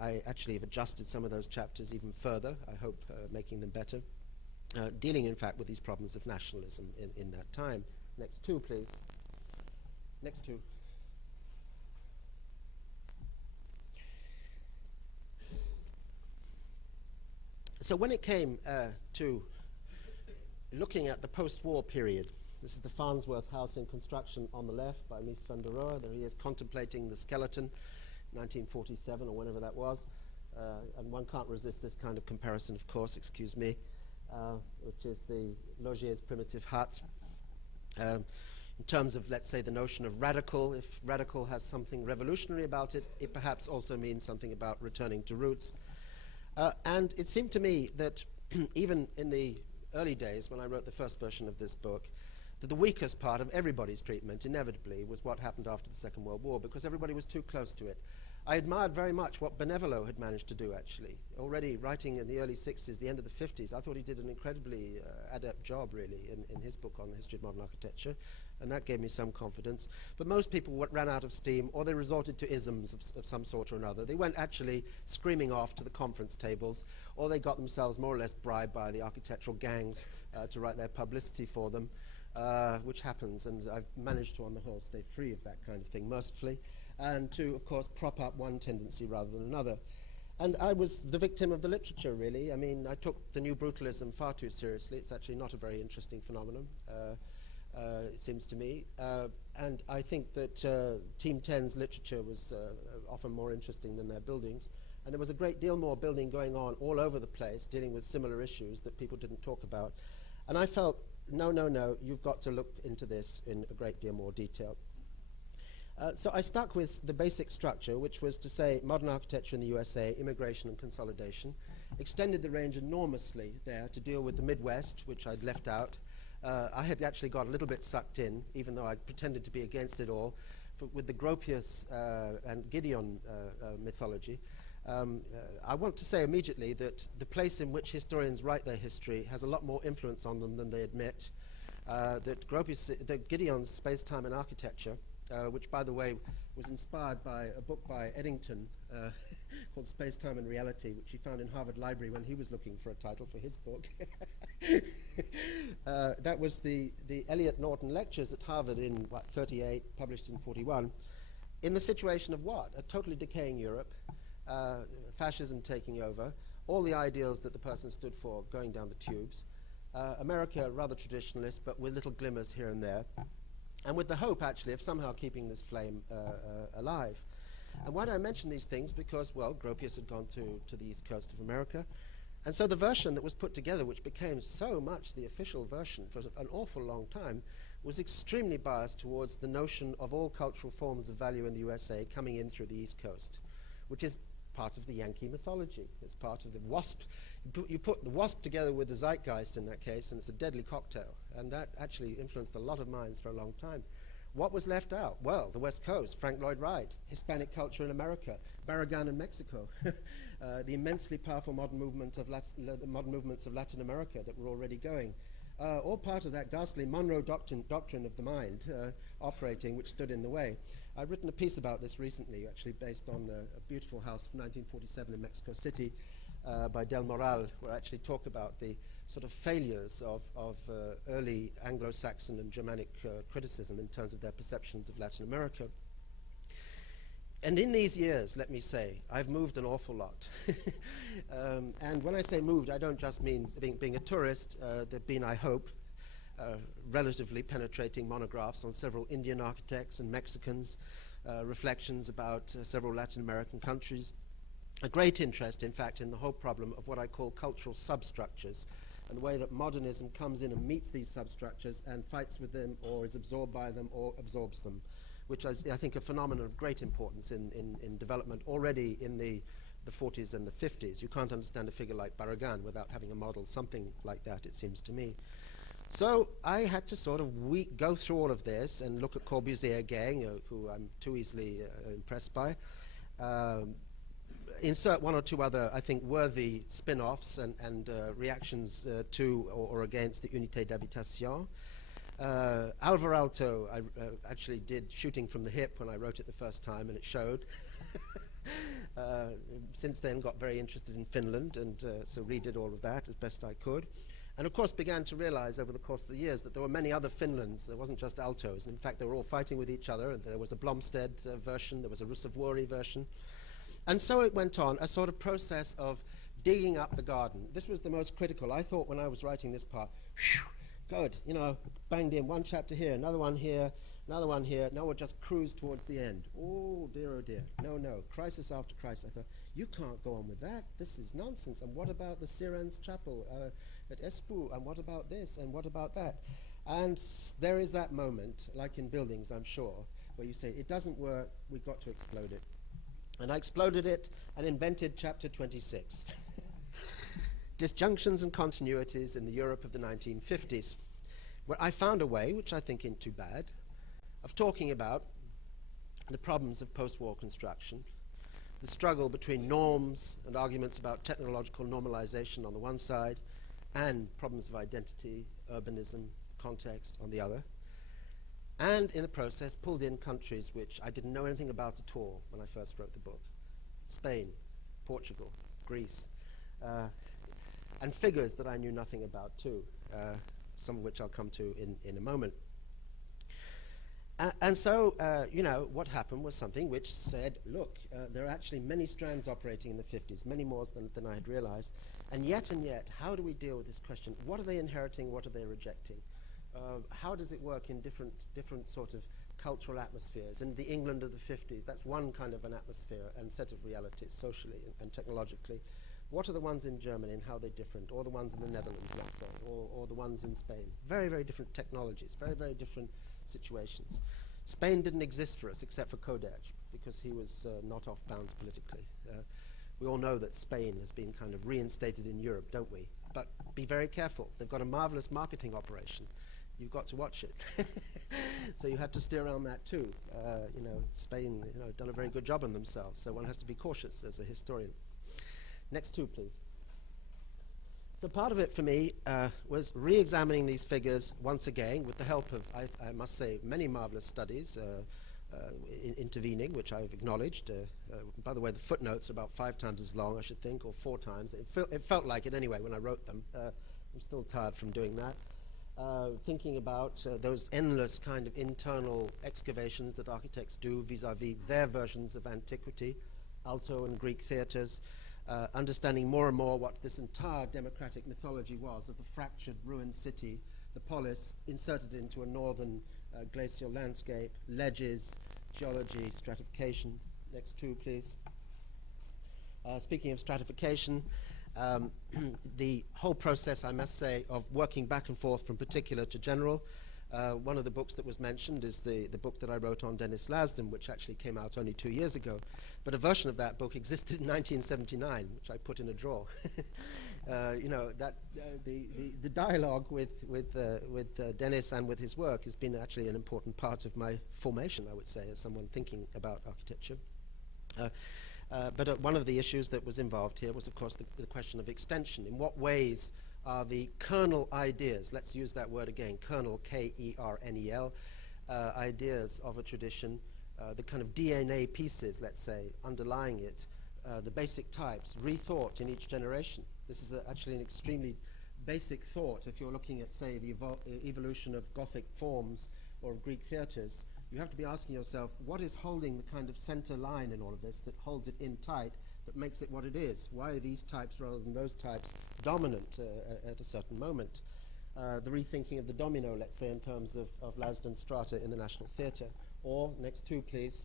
I actually have adjusted some of those chapters even further, I hope making them better, dealing, in fact, with these problems of nationalism in that time. Next two, please. Next two. So when it came to looking at the post-war period, this is the Farnsworth House in construction on the left by Mies van der Rohe. There he is contemplating the skeleton, 1947 or whenever that was. And one can't resist this kind of comparison, of course, excuse me, which is the Logier's primitive hut. In terms of, let's say, the notion of radical, if radical has something revolutionary about it, it perhaps also means something about returning to roots. And it seemed to me that even in the early days when I wrote the first version of this book, that the weakest part of everybody's treatment, inevitably, was what happened after the Second World War, because everybody was too close to it. I admired very much what Benevolo had managed to do, actually. Already writing in the early 60s, the end of the 50s, I thought he did an incredibly adept job, really, in his book on the history of modern architecture, and that gave me some confidence. But most people ran out of steam, or they resorted to isms of some sort or another. They went actually screaming off to the conference tables, or they got themselves more or less bribed by the architectural gangs to write their publicity for them, which happens, and I've managed to, on the whole, stay free of that kind of thing, mercifully, and to, of course, prop up one tendency rather than another. And I was the victim of the literature, really. I mean, I took the new brutalism far too seriously. It's actually not a very interesting phenomenon, it seems to me. And I think that Team 10's literature was often more interesting than their buildings. And there was a great deal more building going on all over the place, dealing with similar issues that people didn't talk about. And I felt, no, you've got to look into this in a great deal more detail. So I stuck with the basic structure, which was to say modern architecture in the USA, immigration and consolidation, extended the range enormously there to deal with the Midwest, which I'd left out. I had actually got a little bit sucked in, even though I pretended to be against it all, with the Gropius and Gideon mythology. I want to say immediately that the place in which historians write their history has a lot more influence on them than they admit. That Gideon's Space-Time and Architecture, which, by the way, was inspired by a book by Eddington called Space, Time and Reality, which he found in Harvard Library when he was looking for a title for his book. That was the Eliot Norton Lectures at Harvard in, 38, published in 41. In the situation of what? A totally decaying Europe, fascism taking over, all the ideals that the person stood for going down the tubes, America rather traditionalist, but with little glimmers here and there, and with the hope, actually, of somehow keeping this flame alive. And why do I mention these things? Because, well, Gropius had gone to the east coast of America. And so the version that was put together, which became so much the official version for an awful long time, was extremely biased towards the notion of all cultural forms of value in the USA coming in through the east coast, which is part of the Yankee mythology. It's part of the WASP. You put the WASP together with the zeitgeist in that case, and it's a deadly cocktail. And that actually influenced a lot of minds for a long time. What was left out? Well, the West Coast, Frank Lloyd Wright, Hispanic culture in America, Barragan in Mexico, the immensely powerful modern movements of Latin America that were already going. All part of that ghastly Monroe doctrine of the mind operating, which stood in the way. I've written a piece about this recently, actually based on a beautiful house from 1947 in Mexico City by Del Moral, where I actually talk about the sort of failures of early Anglo-Saxon and Germanic criticism in terms of their perceptions of Latin America. And in these years, let me say, I've moved an awful lot. And when I say moved, I don't just mean being a tourist. There have been, I hope, relatively penetrating monographs on several Indian architects and Mexicans, reflections about several Latin American countries. A great interest, in fact, in the whole problem of what I call cultural substructures, and the way that modernism comes in and meets these substructures and fights with them, or is absorbed by them, or absorbs them, which is, I think, a phenomenon of great importance in development already in the 40s and the 50s. You can't understand a figure like Barragan without having a model, something like that, it seems to me. So I had to sort of go through all of this and look at Corbusier gang, who I'm too easily impressed by, insert one or two other, I think, worthy spin-offs and reactions to or against the Unité d'Habitation. Alvar Aalto, I actually did Shooting from the Hip when I wrote it the first time, and it showed. Since then, got very interested in Finland, and so redid all of that as best I could. And of course, began to realize over the course of the years that there were many other Finlands. There wasn't just Aaltos. And in fact, they were all fighting with each other. There was a Blomstead version. There was a Russovori version. And so it went on, a sort of process of digging up the garden. This was the most critical. I thought when I was writing this part, whew, good, you know, banged in one chapter here, another one here, another one here. Now we'll just cruise towards the end. Oh dear. No. Crisis after crisis. I thought, you can't go on with that. This is nonsense. And what about the Sirens Chapel at Espoo? And what about this? And what about that? And there is that moment, like in buildings, I'm sure, where you say, it doesn't work, we've got to explode it. And I exploded it and invented chapter 26. Disjunctions and continuities in the Europe of the 1950s, where I found a way, which I think isn't too bad, of talking about the problems of post-war construction, the struggle between norms and arguments about technological normalization on the one side, and problems of identity, urbanism, context on the other, and in the process pulled in countries which I didn't know anything about at all when I first wrote the book. Spain, Portugal, Greece, and figures that I knew nothing about too, some of which I'll come to in a moment. And so, you know, what happened was something which said, look, there are actually many strands operating in the 50s, many more than I had realized, and yet, how do we deal with this question? What are they inheriting, what are they rejecting? How does it work in different sort of cultural atmospheres? In the England of the 50s, that's one kind of an atmosphere and set of realities, socially and technologically. What are the ones in Germany and how they're different? Or the ones in the Netherlands, let's say, or the ones in Spain. Very, very different technologies, very, very different situations. Spain didn't exist for us except for Kodaj, because he was not off bounds politically. We all know that Spain has been kind of reinstated in Europe, don't we? But be very careful. They've got a marvelous marketing operation. You've got to watch it. So you had to steer around that too. You know, Spain, you know, done a very good job on themselves, so one has to be cautious as a historian. Next two, please. So part of it for me was re-examining these figures once again with the help of, I must say, many marvelous studies intervening, which I've acknowledged. By the way, the footnotes are about 5 times as long, I should think, or 4 times. It felt like it anyway when I wrote them. I'm still tired from doing that. Thinking about those endless kind of internal excavations that architects do vis-à-vis their versions of antiquity, Alto and Greek theatres, understanding more and more what this entire democratic mythology was of the fractured, ruined city, the polis inserted into a northern glacial landscape, ledges, geology, stratification. Next two, please. Speaking of stratification, the whole process, I must say, of working back and forth from particular to general. One of the books that was mentioned is the book that I wrote on Dennis Lasdon, which actually came out only 2 years ago. But a version of that book existed in 1979, which I put in a drawer. You know, that the dialogue with Dennis and with his work has been actually an important part of my formation, I would say, as someone thinking about architecture. But one of the issues that was involved here was, of course, the question of extension. In what ways are the kernel ideas, let's use that word again, kernel, K-E-R-N-E-L, ideas of a tradition, the kind of DNA pieces, let's say, underlying it, the basic types, rethought in each generation. This is actually an extremely basic thought. If you're looking at, say, the evolution of Gothic forms or of Greek theatres, you have to be asking yourself, what is holding the kind of center line in all of this that holds it in tight, that makes it what it is? Why are these types rather than those types dominant at a certain moment? The rethinking of the domino, let's say, in terms of Lasdon's strata in the National Theatre. Or, next two, please.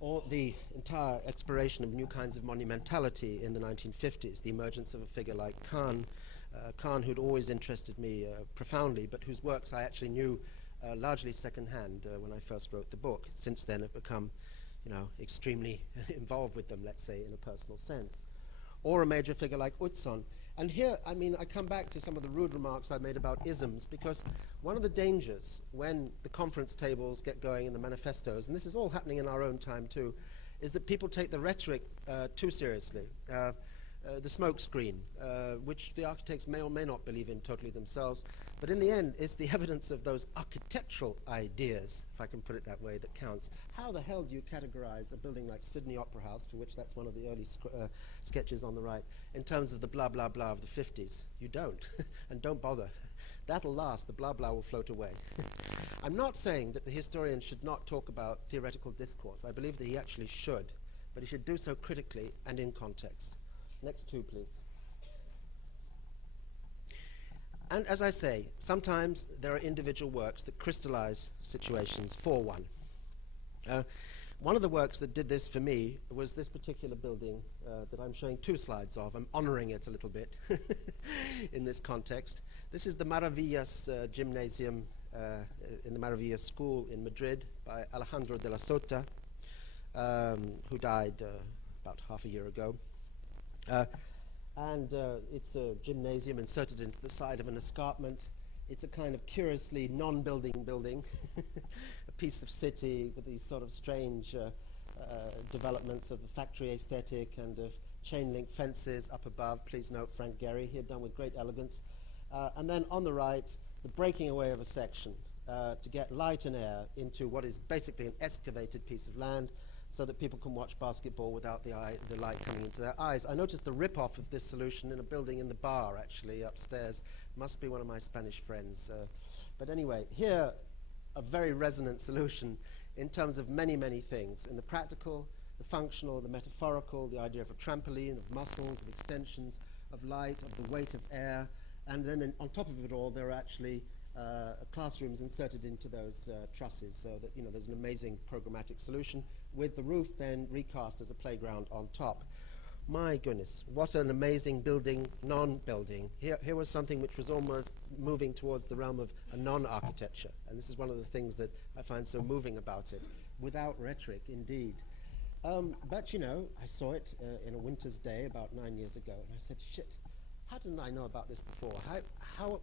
Or the entire exploration of new kinds of monumentality in the 1950s, the emergence of a figure like Kahn, who'd always interested me profoundly, but whose works I actually knew largely secondhand when I first wrote the book. Since then, I've become, you know, extremely involved with them, let's say, in a personal sense. Or a major figure like Utzon. And here, I mean, I come back to some of the rude remarks I made about isms, because one of the dangers when the conference tables get going and the manifestos, and this is all happening in our own time too, is that people take the rhetoric too seriously. The smoke screen, which the architects may or may not believe in totally themselves, but in the end, it's the evidence of those architectural ideas, if I can put it that way, that counts. How the hell do you categorize a building like Sydney Opera House, for which that's one of the early sketches on the right, in terms of the blah, blah, blah of the 50s? You don't, and don't bother. That'll last, the blah, blah will float away. I'm not saying that the historian should not talk about theoretical discourse. I believe that he actually should. but he should do so critically and in context. Next two, please. And as I say, sometimes there are individual works that crystallize situations for one. One of the works that did this for me was this particular building that I'm showing two slides of. I'm honoring it a little bit in this context. This is the Maravilhas gymnasium in the Maravilhas school in Madrid by Alejandro de la Sota, who died about half a year ago. And it's a gymnasium inserted into the side of an escarpment. It's a kind of curiously non-building building, a piece of city with these sort of strange developments of the factory aesthetic and of chain link fences up above. Please note Frank Gehry, he had done with great elegance. And then on the right, the breaking away of a section to get light and air into what is basically an excavated piece of land, so that people can watch basketball without the light coming into their eyes. I noticed the rip-off of this solution in a building in the bar, actually, upstairs. Must be one of my Spanish friends. But anyway, here, a very resonant solution in terms of many, many things. In the practical, the functional, the metaphorical, the idea of a trampoline, of muscles, of extensions, of light, of the weight of air. And then on top of it all, there are actually classrooms inserted into those trusses, so that there's an amazing programmatic solution, with the roof then recast as a playground on top. My goodness, what an amazing building, non-building. Here was something which was almost moving towards the realm of a non-architecture, and this is one of the things that I find so moving about it, without rhetoric, indeed. But I saw it in a winter's day about 9 years ago, and I said, shit, how didn't I know about this before?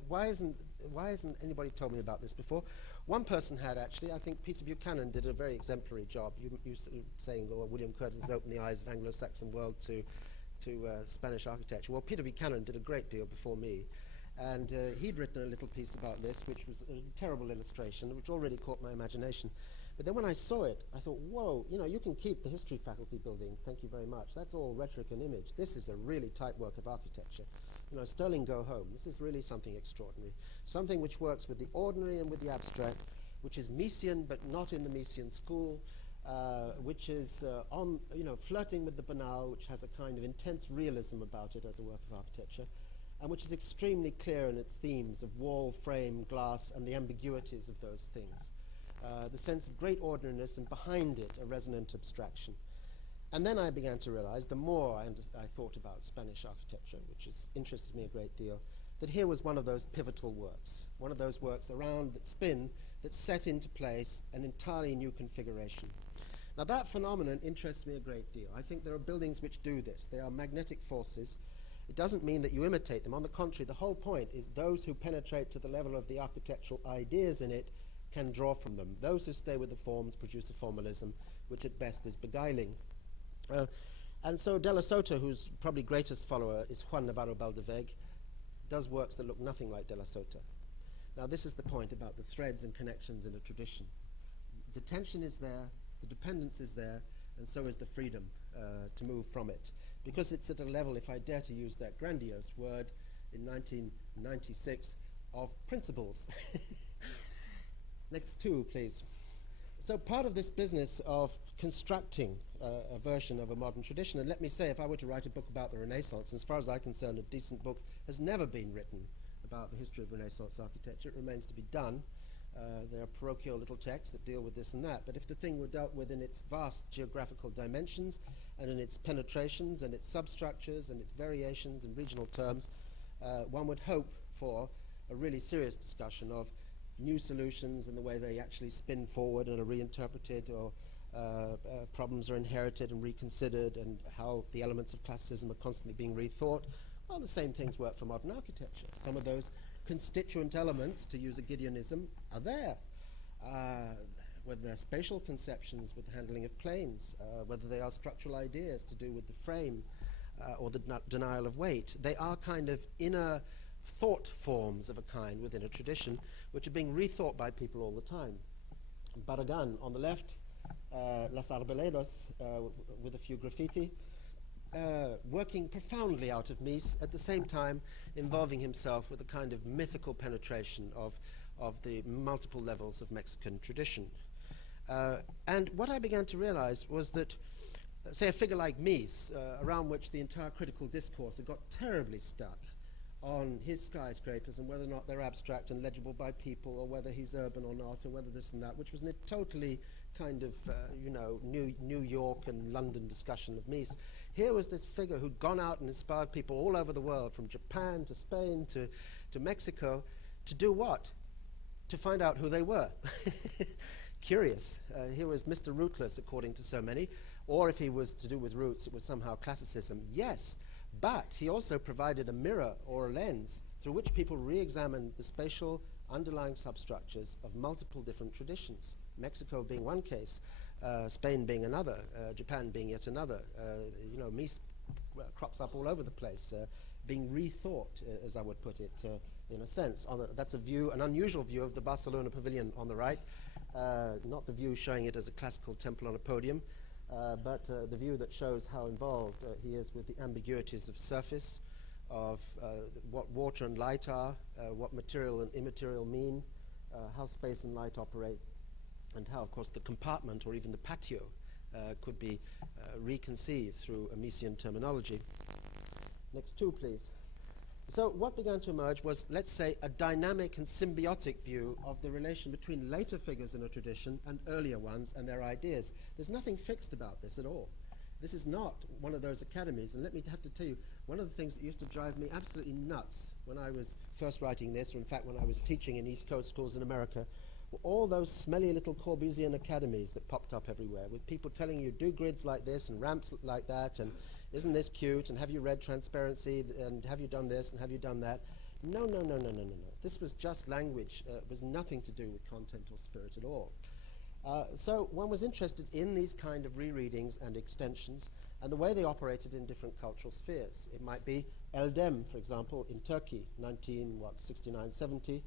Why hasn't anybody told me about this before? One person had, actually. I think Peter Buchanan did a very exemplary job. You saying, well, William Curtis has opened the eyes of Anglo-Saxon world to Spanish architecture. Well, Peter Buchanan did a great deal before me. And he'd written a little piece about this, which was a terrible illustration, which already caught my imagination. But then when I saw it, I thought, whoa, you can keep the history faculty building, thank you very much. That's all rhetoric and image. This is a really tight work of architecture. Sterling, go home. This is really something extraordinary. Something which works with the ordinary and with the abstract, which is Mesian, but not in the Mesian school, which is flirting with the banal, which has a kind of intense realism about it as a work of architecture, and which is extremely clear in its themes of wall, frame, glass, and the ambiguities of those things. The sense of great ordinariness, and behind it, a resonant abstraction. And then I began to realize, the more I thought about Spanish architecture, which has interested me a great deal, that here was one of those pivotal works, one of those works around that spin, that set into place an entirely new configuration. Now that phenomenon interests me a great deal. I think there are buildings which do this. They are magnetic forces. It doesn't mean that you imitate them. On the contrary, the whole point is those who penetrate to the level of the architectural ideas in it can draw from them. Those who stay with the forms produce a formalism, which at best is beguiling. And so De La Sota, whose probably greatest follower is Juan Navarro Baldaveg, does works that look nothing like De La Sota. Now this is the point about the threads and connections in a tradition. The tension is there, the dependence is there, and so is the freedom to move from it. Because it's at a level, if I dare to use that grandiose word, in 1996, of principles. Next two, please. So part of this business of constructing a version of a modern tradition, and let me say, if I were to write a book about the Renaissance, as far as I'm concerned, a decent book has never been written about the history of Renaissance architecture. It remains to be done. There are parochial little texts that deal with this and that, but if the thing were dealt with in its vast geographical dimensions and in its penetrations and its substructures and its variations in regional terms, one would hope for a really serious discussion of new solutions and the way they actually spin forward and are reinterpreted, or problems are inherited and reconsidered, and how the elements of classicism are constantly being rethought. Well, the same things work for modern architecture. Some of those constituent elements, to use a Gideonism, are there. Whether they're spatial conceptions with the handling of planes, whether they are structural ideas to do with the frame or the denial of weight, they are kind of inner thought forms of a kind within a tradition, which are being rethought by people all the time. Barragan on the left, Las Arbeledas with a few graffiti, working profoundly out of Mies, at the same time involving himself with a kind of mythical penetration of the multiple levels of Mexican tradition. And what I began to realize was that say, a figure like Mies, around which the entire critical discourse had got terribly stuck on his skyscrapers and whether or not they're abstract and legible by people, or whether he's urban or not, or whether this and that, which was a totally kind of, New York and London discussion of Mies. Here was this figure who'd gone out and inspired people all over the world, from Japan to Spain to Mexico, to do what? To find out who they were. Curious. Here was Mr. Rootless, according to so many, or if he was to do with roots, it was somehow classicism. Yes, but he also provided a mirror or a lens through which people re-examined the spatial underlying substructures of multiple different traditions. Mexico being one case, Spain being another, Japan being yet another. Mies crops up all over the place, being rethought, as I would put it, in a sense. That's a view, an unusual view of the Barcelona pavilion on the right, not the view showing it as a classical temple on a podium, but the view that shows how involved he is with the ambiguities of surface, of what water and light are, what material and immaterial mean, how space and light operate, and how, of course, the compartment or even the patio could be reconceived through a Miesian terminology. Next two, please. So what began to emerge was, let's say, a dynamic and symbiotic view of the relation between later figures in a tradition and earlier ones and their ideas. There's nothing fixed about this at all. This is not one of those academies, and let me have to tell you, one of the things that used to drive me absolutely nuts when I was first writing this, or in fact when I was teaching in East Coast schools in America, were all those smelly little Corbusian academies that popped up everywhere, with people telling you, do grids like this and ramps like that, and isn't this cute, and have you read Transparency, and have you done this, and have you done that? No. This was just language. It was nothing to do with content or spirit at all. So one was interested in these kind of rereadings and extensions and the way they operated in different cultural spheres. It might be Eldem, for example, in Turkey, 69, 70,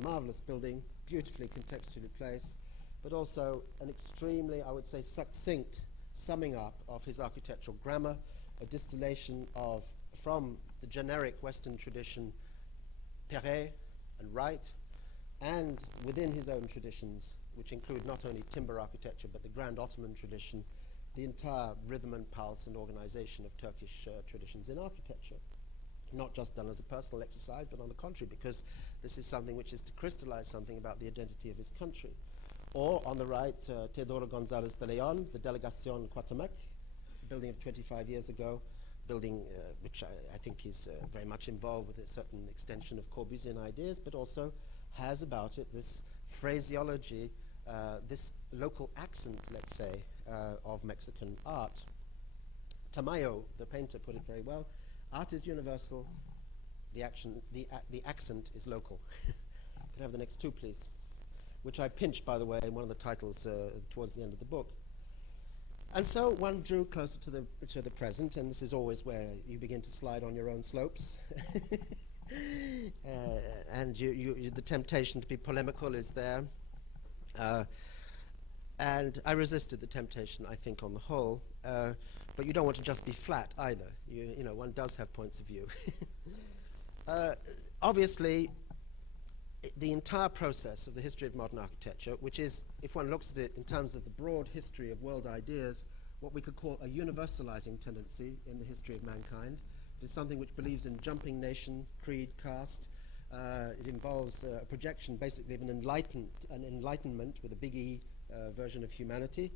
marvelous building, beautifully contextually placed, but also an extremely, I would say, succinct summing up of his architectural grammar, a distillation of, from the generic Western tradition, Perret and Wright, and within his own traditions, which include not only timber architecture, but the Grand Ottoman tradition, the entire rhythm and pulse and organization of Turkish traditions in architecture. Not just done as a personal exercise, but on the contrary, because this is something which is to crystallize something about the identity of his country. Or on the right, Teodoro González de León, the Delegación Cuauhtémoc, building of 25 years ago, building which I think is very much involved with a certain extension of Corbusian ideas, but also has about it this phraseology, this local accent, let's say, of Mexican art. Tamayo, the painter, put it very well. Art is universal, the accent is local. Can I have the next two, please? Which I pinched, by the way, in one of the titles towards the end of the book. And so one drew closer to the present, and this is always where you begin to slide on your own slopes. And the temptation to be polemical is there. And I resisted the temptation, I think, on the whole. But you don't want to just be flat either. You know, one does have points of view. Obviously, the entire process of the history of modern architecture, which is, if one looks at it in terms of the broad history of world ideas, what we could call a universalizing tendency in the history of mankind. It is something which believes in jumping nation, creed, caste. It involves a projection, basically, of an enlightenment with a big E version of humanity.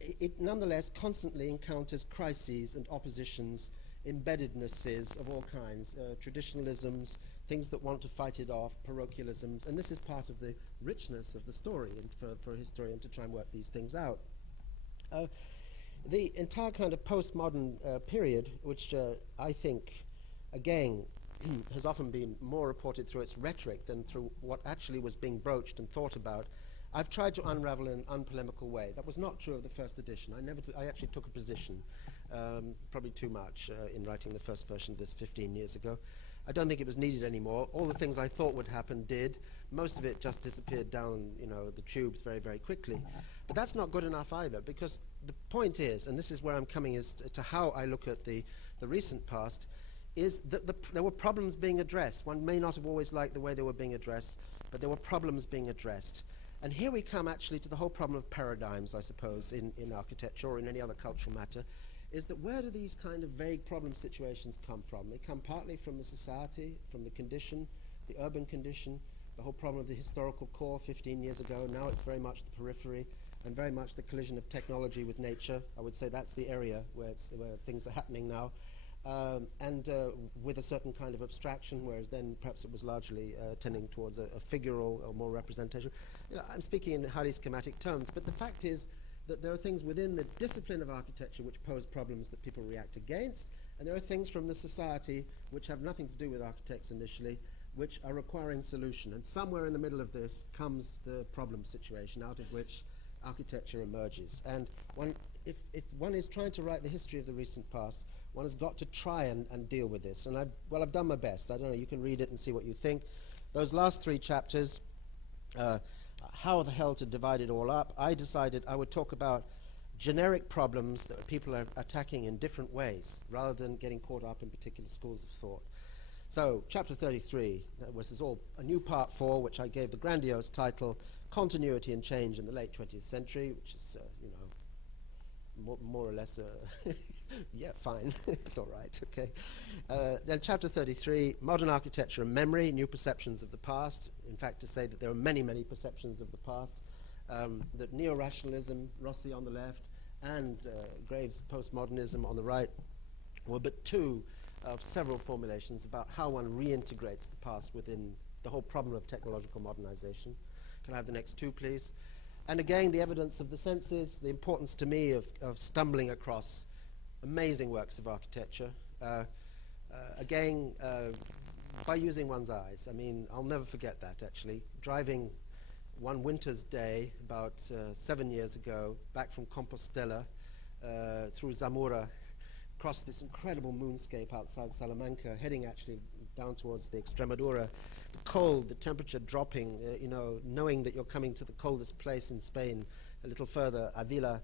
It nonetheless constantly encounters crises and oppositions, embeddednesses of all kinds, traditionalisms, things that want to fight it off, parochialisms, and this is part of the richness of the story, and for a historian to try and work these things out. The entire kind of postmodern period, which I think, again, has often been more reported through its rhetoric than through what actually was being broached and thought about, I've tried to unravel in an unpolemical way. That was not true of the first edition. I actually took a position, probably too much, in writing the first version of this 15 years ago. I don't think it was needed anymore. All the things I thought would happen did. Most of it just disappeared down, the tubes very, very quickly. But that's not good enough either, because the point is, and this is where I'm coming is to how I look at the recent past, is that there were problems being addressed. One may not have always liked the way they were being addressed, but there were problems being addressed. And here we come actually to the whole problem of paradigms, I suppose, in architecture or in any other cultural matter, is that where do these kind of vague problem situations come from? They come partly from the society, from the condition, the urban condition, the whole problem of the historical core 15 years ago. Now it's very much the periphery and very much the collision of technology with nature. I would say that's the area where things are happening now. With a certain kind of abstraction, whereas then perhaps it was largely tending towards a figural or more representation. You know, I'm speaking in highly schematic terms, but the fact is that there are things within the discipline of architecture which pose problems that people react against, and there are things from the society which have nothing to do with architects initially, which are requiring solution. And somewhere in the middle of this comes the problem situation out of which architecture emerges. And if one is trying to write the history of the recent past, one has got to try and deal with this. And I've done my best. I don't know, you can read it and see what you think. Those last 3 chapters, how the hell to divide it all up, I decided I would talk about generic problems that people are attacking in different ways, rather than getting caught up in particular schools of thought. So, chapter 33, this is all a new part 4, which I gave the grandiose title, Continuity and Change in the Late 20th Century, which is, you know, more or less, yeah, fine, it's all right, okay. Then chapter 33, Modern Architecture and Memory, New Perceptions of the Past. In fact, to say that there are many, many perceptions of the past. That neo-rationalism, Rossi on the left, and Graves' postmodernism on the right were but 2 of several formulations about how one reintegrates the past within the whole problem of technological modernization. Can I have the next 2, please? And again, the evidence of the senses, the importance to me of stumbling across amazing works of architecture. Again, by using one's eyes. I mean, I'll never forget that, actually. Driving one winter's day about 7 years ago, back from Compostela, through Zamora, across this incredible moonscape outside Salamanca, heading actually down towards the Extremadura. The cold, the temperature dropping, you know, knowing that you're coming to the coldest place in Spain, a little further, Avila,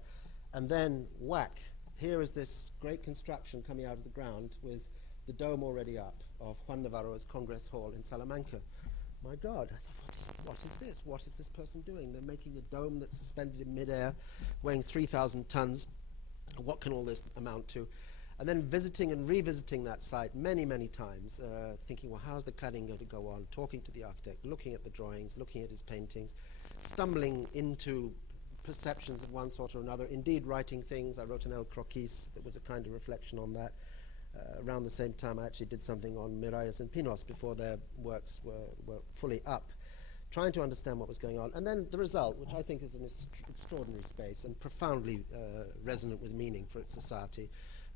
and then whack, here is this great construction coming out of the ground with the dome already up of Juan Navarro's Congress Hall in Salamanca. My God, I thought, what is this? What is this person doing? They're making a dome that's suspended in midair, weighing 3,000 tons. What can all this amount to? And then visiting and revisiting that site many, many times, thinking, well, how's the cladding going to go on? Talking to the architect, looking at the drawings, looking at his paintings, stumbling into perceptions of one sort or another, indeed writing things. I wrote an El Croquis that was a kind of reflection on that. Around the same time, I actually did something on Maravilhas and Pinos before their works were fully up, trying to understand what was going on. And then the result, which I think is an extraordinary space and profoundly resonant with meaning for its society,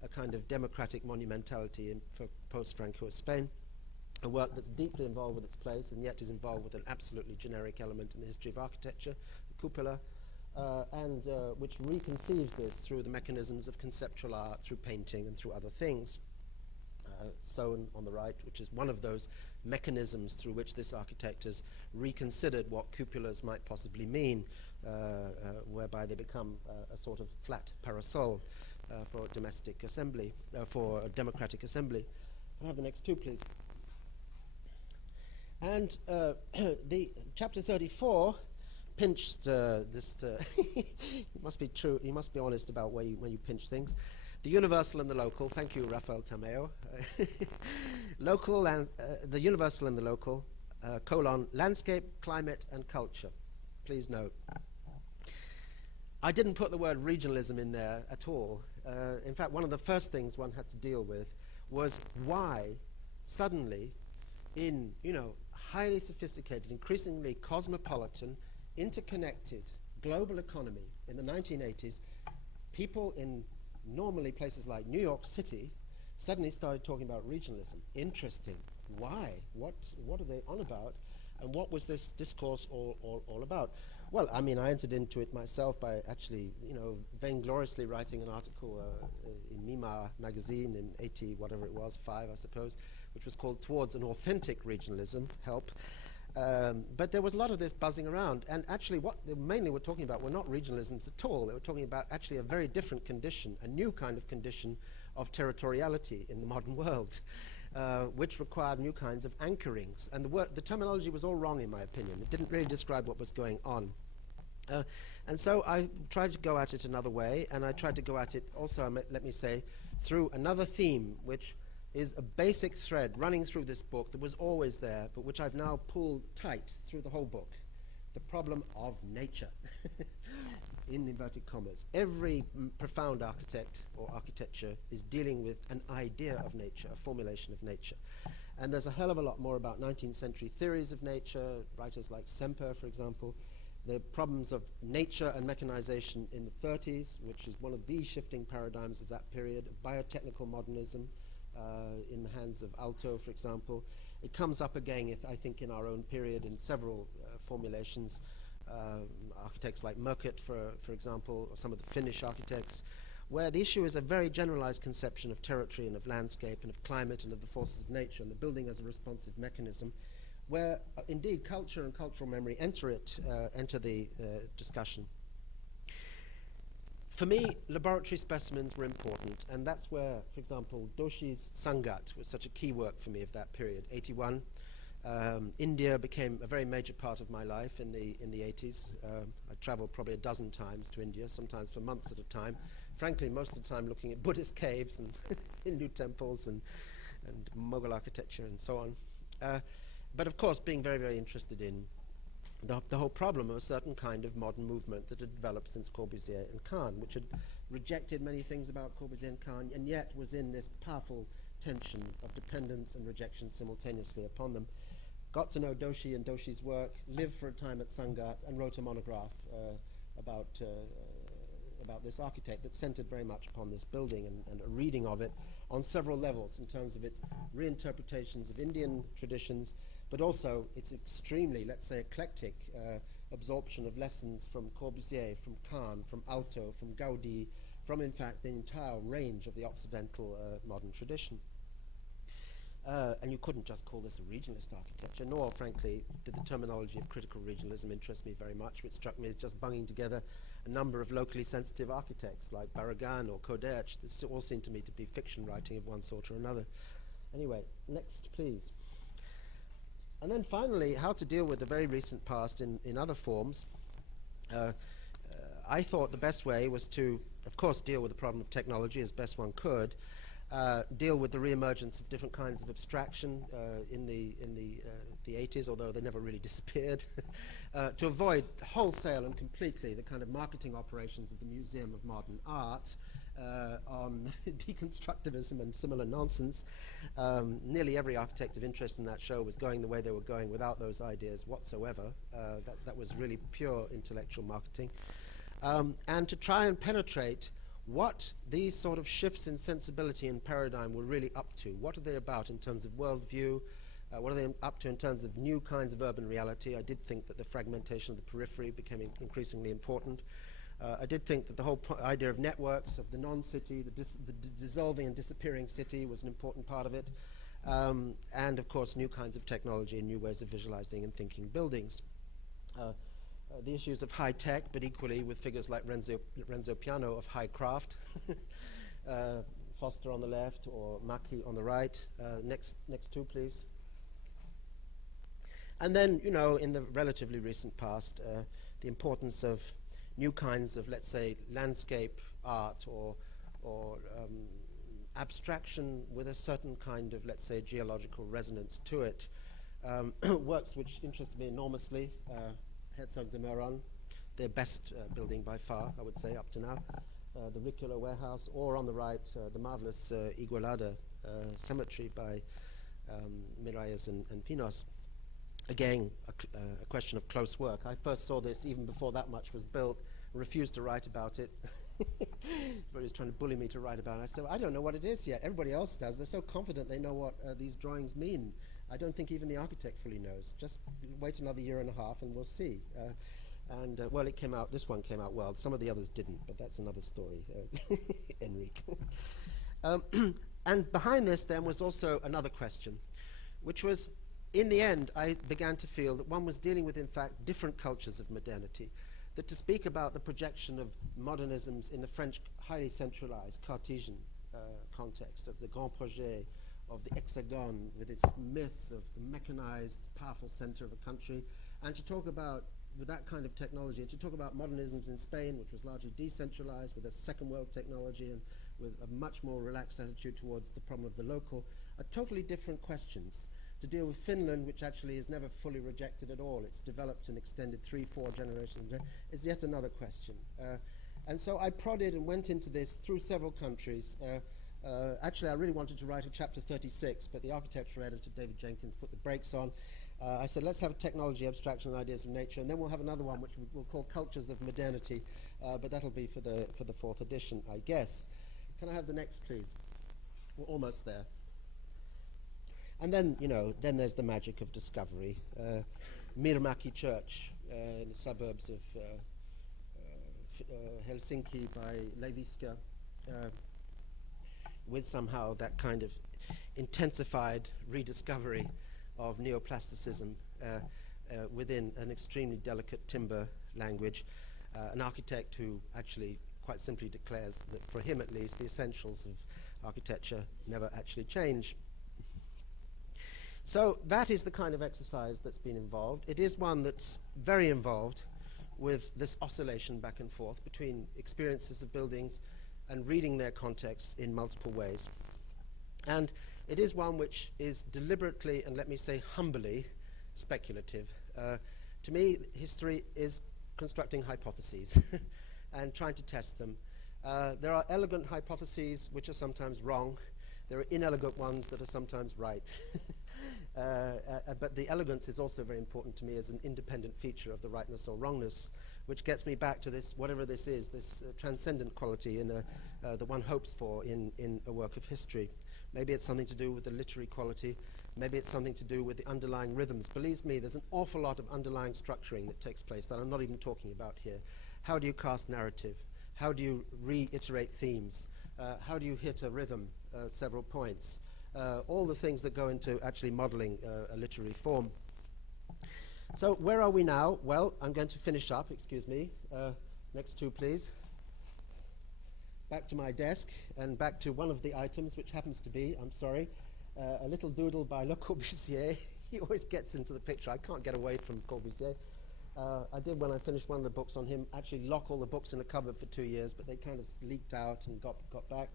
a kind of democratic monumentality for post-Franco Spain, a work that's deeply involved with its place and yet is involved with an absolutely generic element in the history of architecture, the cupola, and which reconceives this through the mechanisms of conceptual art, through painting and through other things. Sown on the right, which is one of those mechanisms through which this architect has reconsidered what cupolas might possibly mean, whereby they become a sort of flat parasol for domestic assembly, for a democratic assembly. I'll have the next 2, please. And the chapter 34 pinched this. It must be true. You must be honest about when you pinch things. The universal and the local. Thank you, Rafael Tameo. Local and the universal and the local. Landscape, climate, and culture. Please note. I didn't put the word regionalism in there at all. In fact, one of the first things one had to deal with was why suddenly in, highly sophisticated, increasingly cosmopolitan, interconnected global economy in the 1980s, people in normally places like New York City suddenly started talking about regionalism. Interesting. Why? What are they on about? And what was this discourse all about? Well, I mean, I entered into it myself by actually, vaingloriously writing an article in Mima magazine in 80, whatever it was, 5, I suppose, which was called Towards an Authentic Regionalism, help. But there was a lot of this buzzing around. And actually what they mainly were talking about were not regionalisms at all. They were talking about actually a very different condition, a new kind of condition of territoriality in the modern world, which required new kinds of anchorings. And the terminology was all wrong, in my opinion. It didn't really describe what was going on. And so I tried to go at it another way, and I tried to go at it also, let me say, through another theme, which is a basic thread running through this book that was always there, but which I've now pulled tight through the whole book: the problem of nature, in inverted commas. Every profound architect or architecture is dealing with an idea of nature, a formulation of nature. And there's a hell of a lot more about 19th century theories of nature, writers like Semper, for example. The problems of nature and mechanization in the 30s, which is one of the shifting paradigms of that period, biotechnical modernism in the hands of Alto, for example. It comes up again, I think, in our own period in several formulations. Architects like Merkert, for example, or some of the Finnish architects, where the issue is a very generalized conception of territory and of landscape and of climate and of the forces of nature and the building as a responsive mechanism, where indeed culture and cultural memory enter the discussion. For me, laboratory specimens were important, and that's where, for example, Doshi's Sangat was such a key work for me of that period, 81. India became a very major part of my life in the 80s. I traveled probably a dozen times to India, sometimes for months at a time. Frankly, most of the time looking at Buddhist caves and Hindu temples and Mughal architecture and so on. But of course, being very, very interested in the whole problem of a certain kind of modern movement that had developed since Corbusier and Kahn, which had rejected many things about Corbusier and Kahn, and yet was in this powerful tension of dependence and rejection simultaneously upon them. Got to know Doshi and Doshi's work, lived for a time at Sangat, and wrote a monograph about this architect that centered very much upon this building and a reading of it on several levels in terms of its reinterpretations of Indian traditions, but also its extremely, let's say, eclectic absorption of lessons from Corbusier, from Kahn, from Alto, from Gaudi, from, in fact, the entire range of the Occidental modern tradition. And you couldn't just call this a regionalist architecture, nor, frankly, did the terminology of critical regionalism interest me very much, which struck me as just bunging together a number of locally sensitive architects like Barragan or Koderch. This all seemed to me to be fiction writing of one sort or another. Anyway, next, please. And then finally, how to deal with the very recent past in other forms. I thought the best way was to, of course, deal with the problem of technology as best one could, deal with the reemergence of different kinds of abstraction in the 80s, although they never really disappeared, to avoid wholesale and completely the kind of marketing operations of the Museum of Modern Art on deconstructivism and similar nonsense. Nearly every architect of interest in that show was going the way they were going without those ideas whatsoever. That was really pure intellectual marketing. And to try and penetrate what these sort of shifts in sensibility and paradigm were really up to. What are they about in terms of worldview? What are they up to in terms of new kinds of urban reality? I did think that the fragmentation of the periphery became increasingly important. I did think that the whole idea of networks, of the non-city, the dissolving and disappearing city was an important part of it. And of course, new kinds of technology and new ways of visualizing and thinking buildings. The issues of high tech, but equally with figures like Renzo Piano of high craft, Foster on the left or Macchi on the right. Next two, please. And then, you know, in the relatively recent past, the importance of new kinds of, let's say, landscape art or abstraction with a certain kind of, let's say, geological resonance to it. Works which interested me enormously. Herzog de Meuron, their best building by far, I would say, up to now. The Ricciolo warehouse, or on the right, the marvelous Igualada cemetery by Miralles and Pinos. Again, a question of close work. I first saw this even before that much was built, refused to write about it. Everybody was trying to bully me to write about it. I said, well, I don't know what it is yet. Everybody else does. They're so confident they know what these drawings mean. I don't think even the architect fully knows. Just wait another year and a half and we'll see. Well, it came out, this one came out well. Some of the others didn't, but that's another story, Enrique. And behind this then was also another question, which was, in the end, I began to feel that one was dealing with, in fact, different cultures of modernity. That to speak about the projection of modernisms in the French highly centralized Cartesian context of the Grand Projet, of the Hexagon with its myths of the mechanized, powerful center of a country, and to talk about with that kind of technology, and to talk about modernisms in Spain, which was largely decentralized with a second world technology and with a much more relaxed attitude towards the problem of the local, are totally different questions. To deal with Finland, which actually is never fully rejected at all, it's developed and extended 3-4 generations, is yet another question. And so I prodded and went into this through several countries. Actually, I really wanted to write a chapter 36, but the architecture editor, David Jenkins, put the brakes on. I said, let's have technology, abstraction, and ideas of nature, and then we'll have another one which we'll call Cultures of Modernity, but that'll be for the 4th edition, I guess. Can I have the next, please? We're almost there. And then, then there's the magic of discovery. Mirmaki Church in the suburbs of Helsinki by Leiviska, with somehow that kind of intensified rediscovery of neoplasticism within an extremely delicate timber language. An architect who actually quite simply declares that for him at least the essentials of architecture never actually change. So that is the kind of exercise that's been involved. It is one that's very involved with this oscillation back and forth between experiences of buildings and reading their contexts in multiple ways. And it is one which is deliberately, and let me say humbly, speculative. To me, history is constructing hypotheses and trying to test them. There are elegant hypotheses which are sometimes wrong. There are inelegant ones that are sometimes right. But the elegance is also very important to me as an independent feature of the rightness or wrongness, which gets me back to this, whatever this is, this transcendent quality in that one hopes for in a work of history. Maybe it's something to do with the literary quality. Maybe it's something to do with the underlying rhythms. Believe me, there's an awful lot of underlying structuring that takes place that I'm not even talking about here. How do you cast narrative? How do you reiterate themes? How do you hit a rhythm at several points? All the things that go into actually modeling a literary form. So where are we now? Well, I'm going to finish up, excuse me. Next two, please. Back to my desk and back to one of the items, which happens to be, I'm sorry, a little doodle by Le Corbusier. He always gets into the picture. I can't get away from Corbusier. I did, when I finished one of the books on him, actually lock all the books in a cupboard for 2 years, but they kind of leaked out and got back.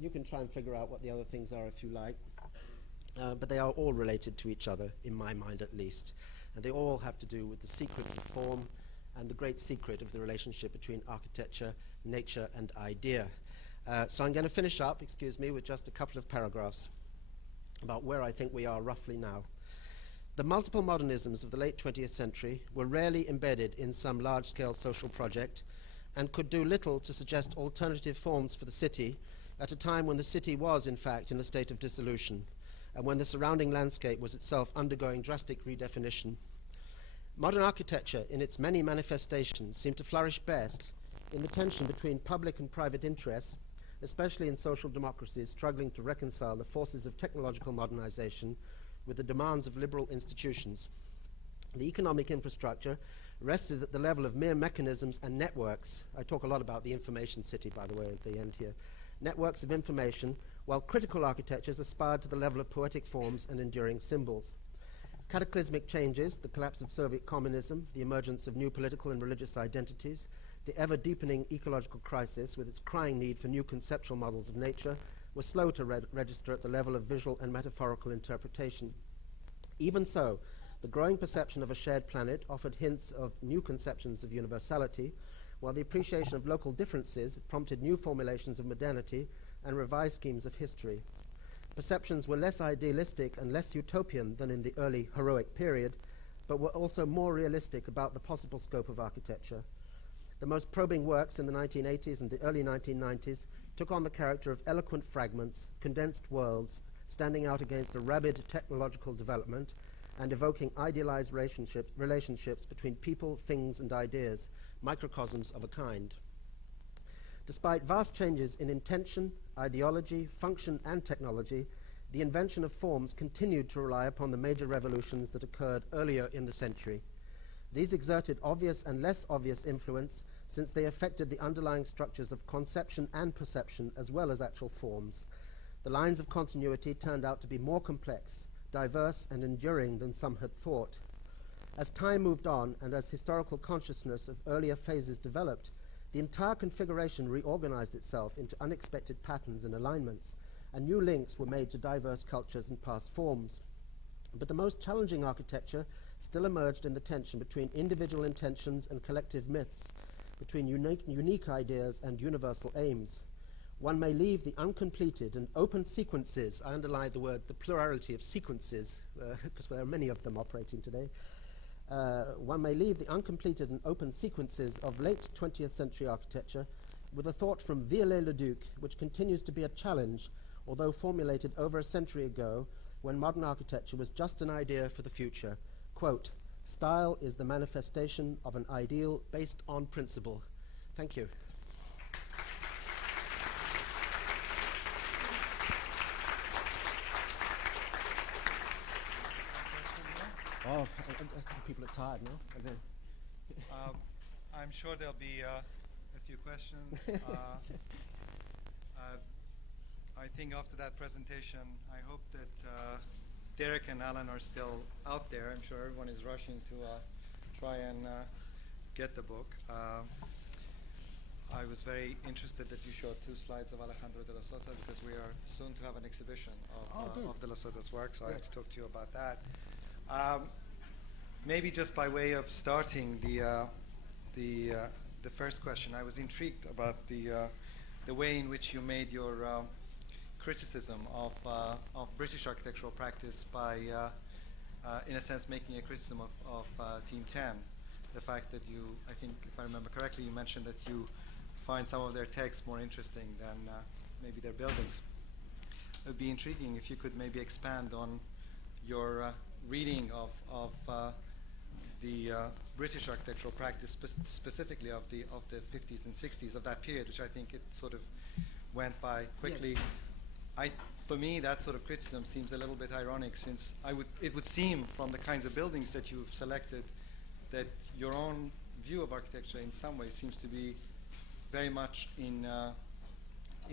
You can try and figure out what the other things are if you like. But they are all related to each other, in my mind at least. And they all have to do with the secrets of form and the great secret of the relationship between architecture, nature, and idea. So I'm going to finish up, excuse me, with just a couple of paragraphs about where I think we are roughly now. The multiple modernisms of the late 20th century were rarely embedded in some large-scale social project and could do little to suggest alternative forms for the city at a time when the city was, in fact, in a state of dissolution and when the surrounding landscape was itself undergoing drastic redefinition. Modern architecture, in its many manifestations, seemed to flourish best in the tension between public and private interests, especially in social democracies struggling to reconcile the forces of technological modernization with the demands of liberal institutions. The economic infrastructure rested at the level of mere mechanisms and networks. I talk a lot about the information city, by the way, at the end here. Networks of information, while critical architectures aspired to the level of poetic forms and enduring symbols. Cataclysmic changes, the collapse of Soviet communism, the emergence of new political and religious identities, the ever-deepening ecological crisis with its crying need for new conceptual models of nature, were slow to register at the level of visual and metaphorical interpretation. Even so, the growing perception of a shared planet offered hints of new conceptions of universality, while the appreciation of local differences prompted new formulations of modernity and revised schemes of history. Perceptions were less idealistic and less utopian than in the early heroic period, but were also more realistic about the possible scope of architecture. The most probing works in the 1980s and the early 1990s took on the character of eloquent fragments, condensed worlds, standing out against a rabid technological development and evoking idealized relationships between people, things, and ideas, microcosms of a kind. Despite vast changes in intention, ideology, function, and technology, the invention of forms continued to rely upon the major revolutions that occurred earlier in the century. These exerted obvious and less obvious influence since they affected the underlying structures of conception and perception as well as actual forms. The lines of continuity turned out to be more complex, diverse, and enduring than some had thought. As time moved on and as historical consciousness of earlier phases developed, the entire configuration reorganized itself into unexpected patterns and alignments, and new links were made to diverse cultures and past forms. But the most challenging architecture still emerged in the tension between individual intentions and collective myths, between unique ideas and universal aims. One may leave the uncompleted and open sequences, I underline the plurality of sequences, because there are many of them operating today. One may leave the uncompleted and open sequences of late 20th century architecture with a thought from Viollet-le-Duc, which continues to be a challenge, although formulated over a century ago, when modern architecture was just an idea for the future. Quote, "Style is the manifestation of an ideal based on principle." Thank you. Oh, people are tired now. I'm sure there'll be a few questions. I think after that presentation, I hope that Derek and Alan are still out there. I'm sure everyone is rushing to try and get the book. I was very interested that you showed 2 slides of Alejandro de la Sota, because we are soon to have an exhibition of de la Sota's work, so I have to talk to you about that. Maybe just by way of starting the first question, I was intrigued about the way in which you made your criticism of British architectural practice by, in a sense, making a criticism of Team 10. The fact that you, I think, if I remember correctly, you mentioned that you find some of their texts more interesting than maybe their buildings. It would be intriguing if you could maybe expand on your reading of the British architectural practice, specifically of the 50s and 60s of that period, which I think it sort of went by quickly. Yes. For me, that sort of criticism seems a little bit ironic, since it would seem from the kinds of buildings that you've selected that your own view of architecture in some way seems to be very much in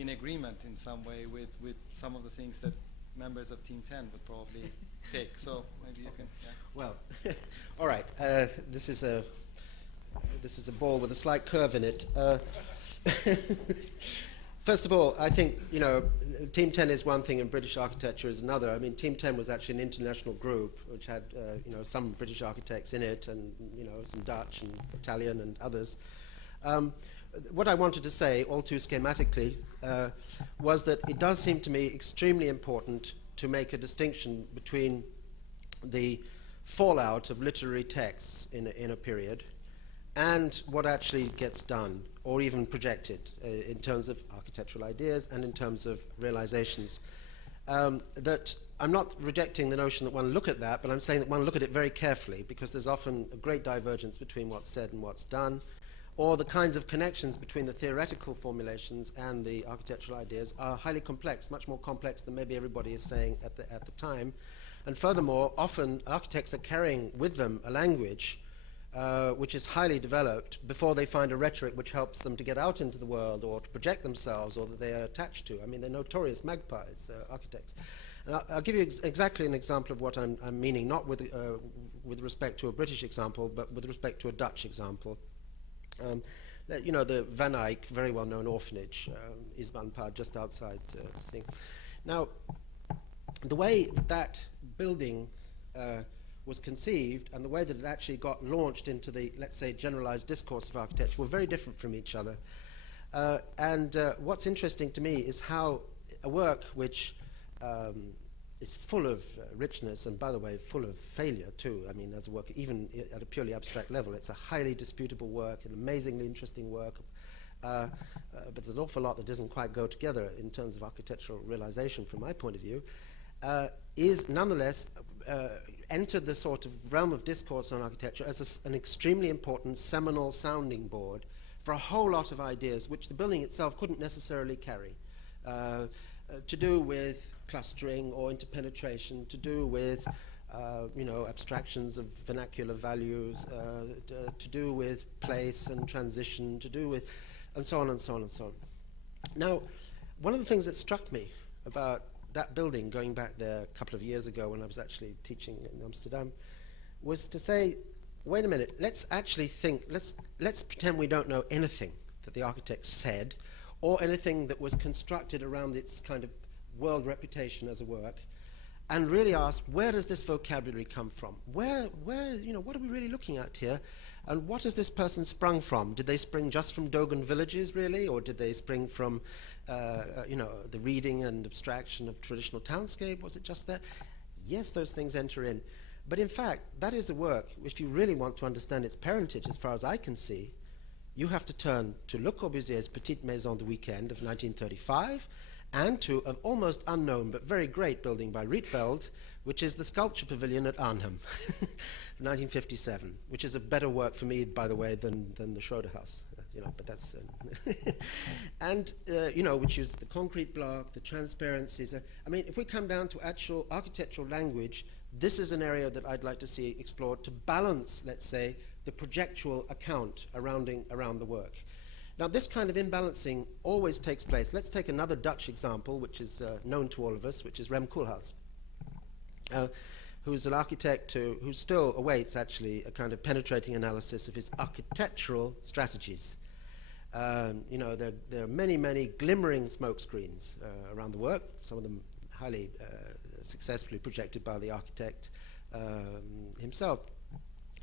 agreement in some way with some of the things that members of Team 10 would probably pick. So maybe you can. Yeah. Well, all right. This is a ball with a slight curve in it. First of all, I think, Team 10 is one thing and British architecture is another. I mean, Team 10 was actually an international group which had, some British architects in it, and, some Dutch and Italian and others. What I wanted to say, all too schematically, was that it does seem to me extremely important to make a distinction between the fallout of literary texts in a period and what actually gets done or even projected in terms of architectural ideas and in terms of realizations. That I'm not rejecting the notion that one look at that, but I'm saying that one look at it very carefully, because there's often a great divergence between what's said and what's done, or the kinds of connections between the theoretical formulations and the architectural ideas are highly complex, much more complex than maybe everybody is saying at the time. And furthermore, often architects are carrying with them a language which is highly developed before they find a rhetoric which helps them to get out into the world or to project themselves or that they are attached to. I mean, they're notorious magpies, architects. And I'll give you exactly an example of what I'm meaning, not with respect to a British example, but with respect to a Dutch example. The Van Eyck, very well-known orphanage, Isbanpad, just outside the thing. Now, the way that building was conceived and the way that it actually got launched into the, let's say, generalized discourse of architecture were very different from each other. What's interesting to me is how a work which is full of richness, and by the way, full of failure too. I mean, as a work, even at a purely abstract level, it's a highly disputable work, an amazingly interesting work, but there's an awful lot that doesn't quite go together in terms of architectural realization from my point of view, is nonetheless entered the sort of realm of discourse on architecture as an extremely important seminal sounding board for a whole lot of ideas which the building itself couldn't necessarily carry. To do with clustering or interpenetration, to do with abstractions of vernacular values, to do with place and transition, to do with, and so on and so on and so on. Now, one of the things that struck me about that building, going back there a couple of years ago when I was actually teaching in Amsterdam, was to say wait a minute, let's actually think, let's pretend we don't know anything that the architect said, or anything that was constructed around its kind of world reputation as a work, and really ask, where does this vocabulary come from? Where, you know, what are we really looking at here? And what has this person sprung from? Did they spring just from Dogon villages, really? Or did they spring from, you know, the reading and abstraction of traditional townscape? Was it just there? Yes, those things enter in. But in fact, that is a work, if you really want to understand its parentage, as far as I can see, you have to turn to Le Corbusier's Petite Maison de Weekend of 1935, and to an almost unknown but very great building by Rietveld, which is the Sculpture Pavilion at Arnhem, 1957, which is a better work for me, by the way, than the Schroeder House, you know, but that's... and, you know, which is the concrete block, the transparencies. I mean, if we come down to actual architectural language, this is an area that I'd like to see explored to balance, let's say, the projectual account around the work. Now, this kind of imbalancing always takes place. Let's take another Dutch example, which is known to all of us, which is Rem Koolhaas, who's an architect who still awaits, actually, a kind of penetrating analysis of his architectural strategies. You know, there are many, many glimmering smoke screens around the work, some of them highly successfully projected by the architect himself.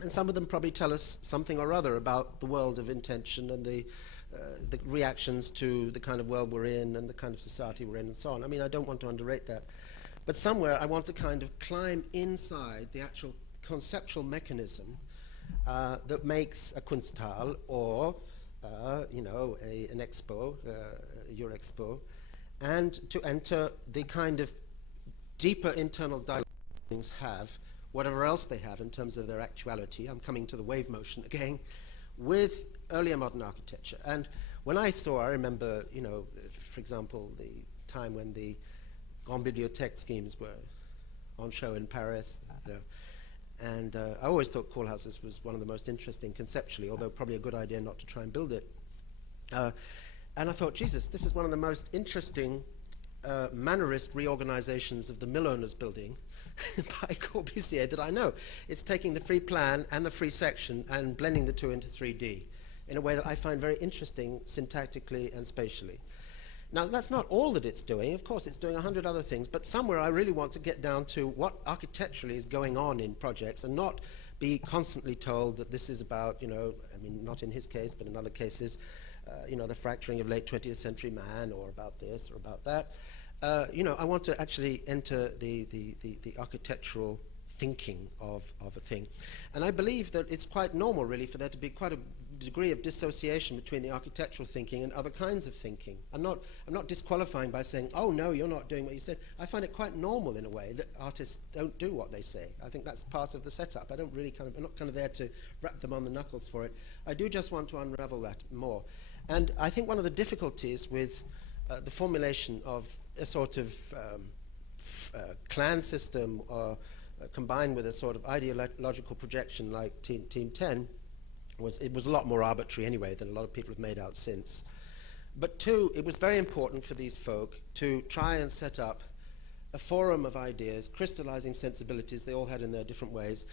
And some of them probably tell us something or other about the world of intention and the reactions to the kind of world we're in and the kind of society we're in and so on. I mean, I don't want to underrate that. But somewhere I want to kind of climb inside the actual conceptual mechanism that makes a Kunsthal or, you know, an expo, your expo, and to enter the kind of deeper internal dialogue things have, whatever else they have in terms of their actuality. I'm coming to the wave motion again, with earlier modern architecture. And when I remember, you know, for example, the time when the Grand Bibliothèque schemes were on show in Paris, you know, and I always thought Koolhaas's was one of the most interesting conceptually, although probably a good idea not to try and build it. And I thought, Jesus, this is one of the most interesting mannerist reorganizations of the mill owners building by Corbusier that I know. It's taking the free plan and the free section and blending the two into 3D in a way that I find very interesting syntactically and spatially. Now, that's not all that it's doing. Of course, it's doing 100 other things, but somewhere I really want to get down to what architecturally is going on in projects and not be constantly told that this is about, you know, I mean, not in his case, but in other cases, you know, the fracturing of late 20th century man, or about this or about that. You know, I want to actually enter the architectural thinking of a thing. And I believe that it's quite normal, really, for there to be quite a degree of dissociation between the architectural thinking and other kinds of thinking. I'm not disqualifying by saying, oh, no, you're not doing what you said. I find it quite normal, in a way, that artists don't do what they say. I think that's part of the setup. I'm not kind of there to wrap them on the knuckles for it. I do just want to unravel that more. And I think one of the difficulties with the formulation of a sort of clan system combined with a sort of ideological projection like Team 10 it was a lot more arbitrary anyway than a lot of people have made out since. But two, it was very important for these folk to try and set up a forum of ideas, crystallizing sensibilities they all had in their different ways,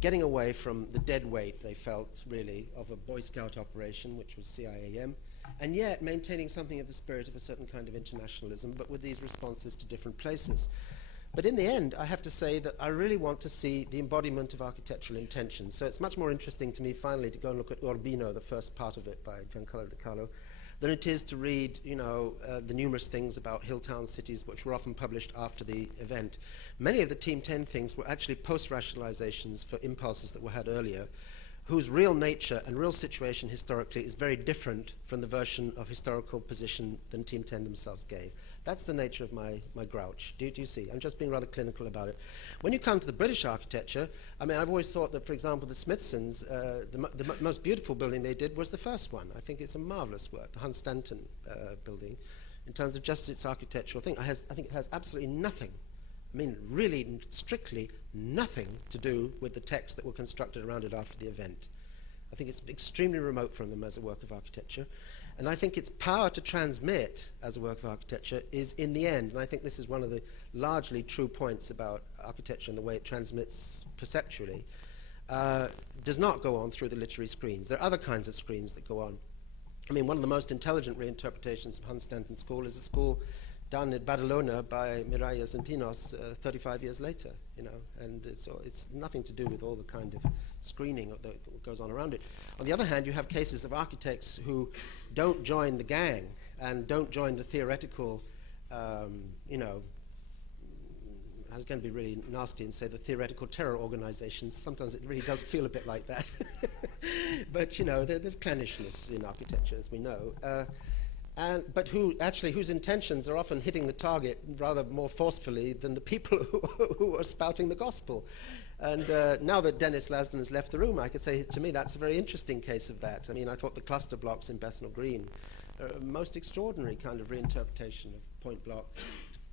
getting away from the dead weight they felt, really, of a Boy Scout operation, which was CIAM, and yet maintaining something of the spirit of a certain kind of internationalism, but with these responses to different places. But in the end, I have to say that I really want to see the embodiment of architectural intention. So it's much more interesting to me, finally, to go and look at Urbino, the first part of it by Giancarlo De Carlo, than it is to read, you know, the numerous things about hill-town cities which were often published after the event. Many of the Team 10 things were actually post-rationalizations for impulses that were had earlier, whose real nature and real situation historically is very different from the version of historical position than Team 10 themselves gave. That's the nature of my grouch. Do you see? I'm just being rather clinical about it. When you come to the British architecture, I mean, I've always thought that, for example, the Smithsons, the most beautiful building they did was the first one. I think it's a marvelous work, the Hans Stanton building, in terms of just its architectural thing. I think it has absolutely nothing, I mean, really, strictly nothing to do with the texts that were constructed around it after the event. I think it's extremely remote from them as a work of architecture. And I think its power to transmit as a work of architecture is in the end, and I think this is one of the largely true points about architecture and the way it transmits perceptually, does not go on through the literary screens. There are other kinds of screens that go on. I mean, one of the most intelligent reinterpretations of Hans Stanton School is a school done at Badalona by Maravilhas and Pinos 35 years later, you know, and it's nothing to do with all the kind of screening that goes on around it. On the other hand, you have cases of architects who don't join the gang and don't join the theoretical, you know, I was going to be really nasty and say the theoretical terror organizations. Sometimes it really does feel a bit like that. But, you know, there's clannishness in architecture, as we know. But whose intentions are often hitting the target rather more forcefully than the people who are spouting the gospel. And now that Dennis Lasden has left the room, I could say, to me, that's a very interesting case of that. I mean, I thought the cluster blocks in Bethnal Green are a most extraordinary kind of reinterpretation of point block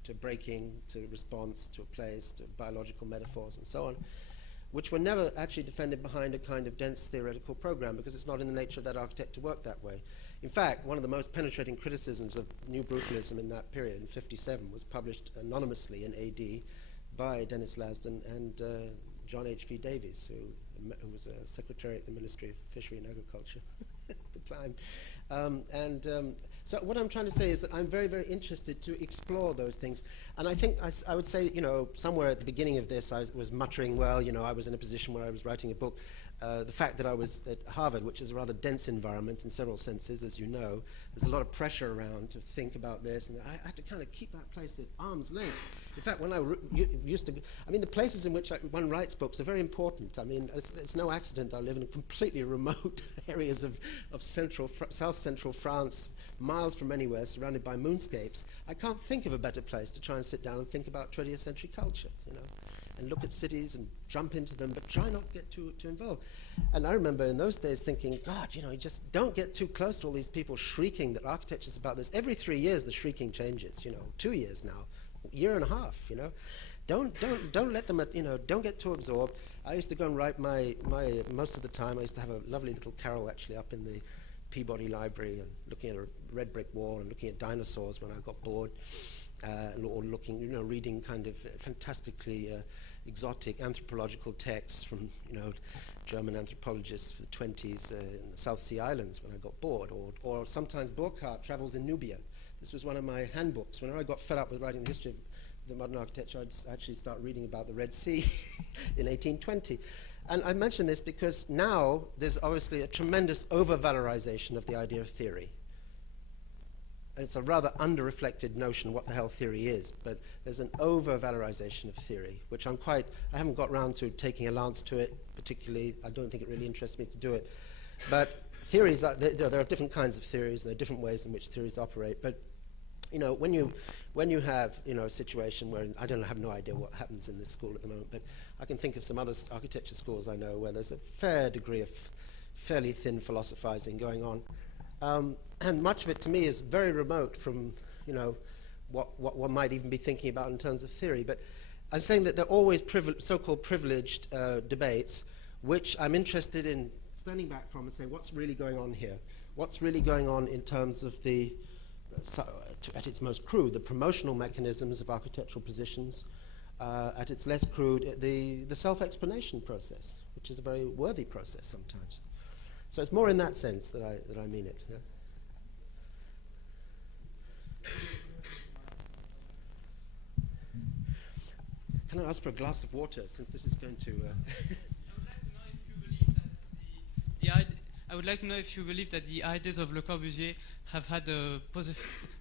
to breaking, to response, to a place, to biological metaphors, and so on, which were never actually defended behind a kind of dense theoretical program, because it's not in the nature of that architect to work that way. In fact, one of the most penetrating criticisms of New Brutalism in that period, in '57, was published anonymously in AD by Dennis Lasden and John H.V. Davies, who was a secretary at the Ministry of Fishery and Agriculture at the time. So what I'm trying to say is that I'm very, very interested to explore those things. And I think I would say, you know, somewhere at the beginning of this, I was muttering, well, you know, I was in a position where I was writing a book. The fact that I was at Harvard, which is a rather dense environment in several senses, as you know, there's a lot of pressure around to think about this, and I had to kind of keep that place at arm's length. In fact, when I used to, I mean, the places in which one writes books are very important. I mean, it's no accident that I live in completely remote areas of south central France, miles from anywhere, surrounded by moonscapes. I can't think of a better place to try and sit down and think about 20th century culture, you know, and look at cities and jump into them, but try not to get too involved. And I remember in those days thinking, God, you know, you just don't get too close to all these people shrieking that architecture's about this. Every 3 years the shrieking changes, you know, 2 years now, year and a half, you know. Don't let them, you know, don't get too absorbed. I used to go and write my most of the time, I used to have a lovely little carrel actually up in the Peabody Library, and looking at a red brick wall and looking at dinosaurs when I got bored, or looking, you know, reading kind of fantastically exotic anthropological texts from, you know, German anthropologists for the 20s in the South Sea Islands when I got bored, or sometimes Burckhardt Travels in Nubia. This was one of my handbooks. Whenever I got fed up with writing the history of the modern architecture, I'd actually start reading about the Red Sea in 1820. And I mention this because now there's obviously a tremendous over-valorization of the idea of theory. And it's a rather under-reflected notion what the hell theory is, but there's an over-valorization of theory, which I haven't got round to taking a lance to it particularly. I don't think it really interests me to do it. But theories, there are different kinds of theories, and there are different ways in which theories operate. But you know, when you have, you know, a situation where, I have no idea what happens in this school at the moment, but I can think of some other architecture schools I know where there's a fair degree of fairly thin philosophizing going on. And much of it to me is very remote from, you know, what one might even be thinking about in terms of theory. But I'm saying that there are always so-called privileged debates, which I'm interested in standing back from and saying, what's really going on here? What's really going on in terms of the, at its most crude, the promotional mechanisms of architectural positions, at its less crude, the self-explanation process, which is a very worthy process sometimes. So it's more in that sense that I mean it. Yeah? Can I ask for a glass of water, since this is going to... I would like to know if you believe that the ideas of Le Corbusier have had a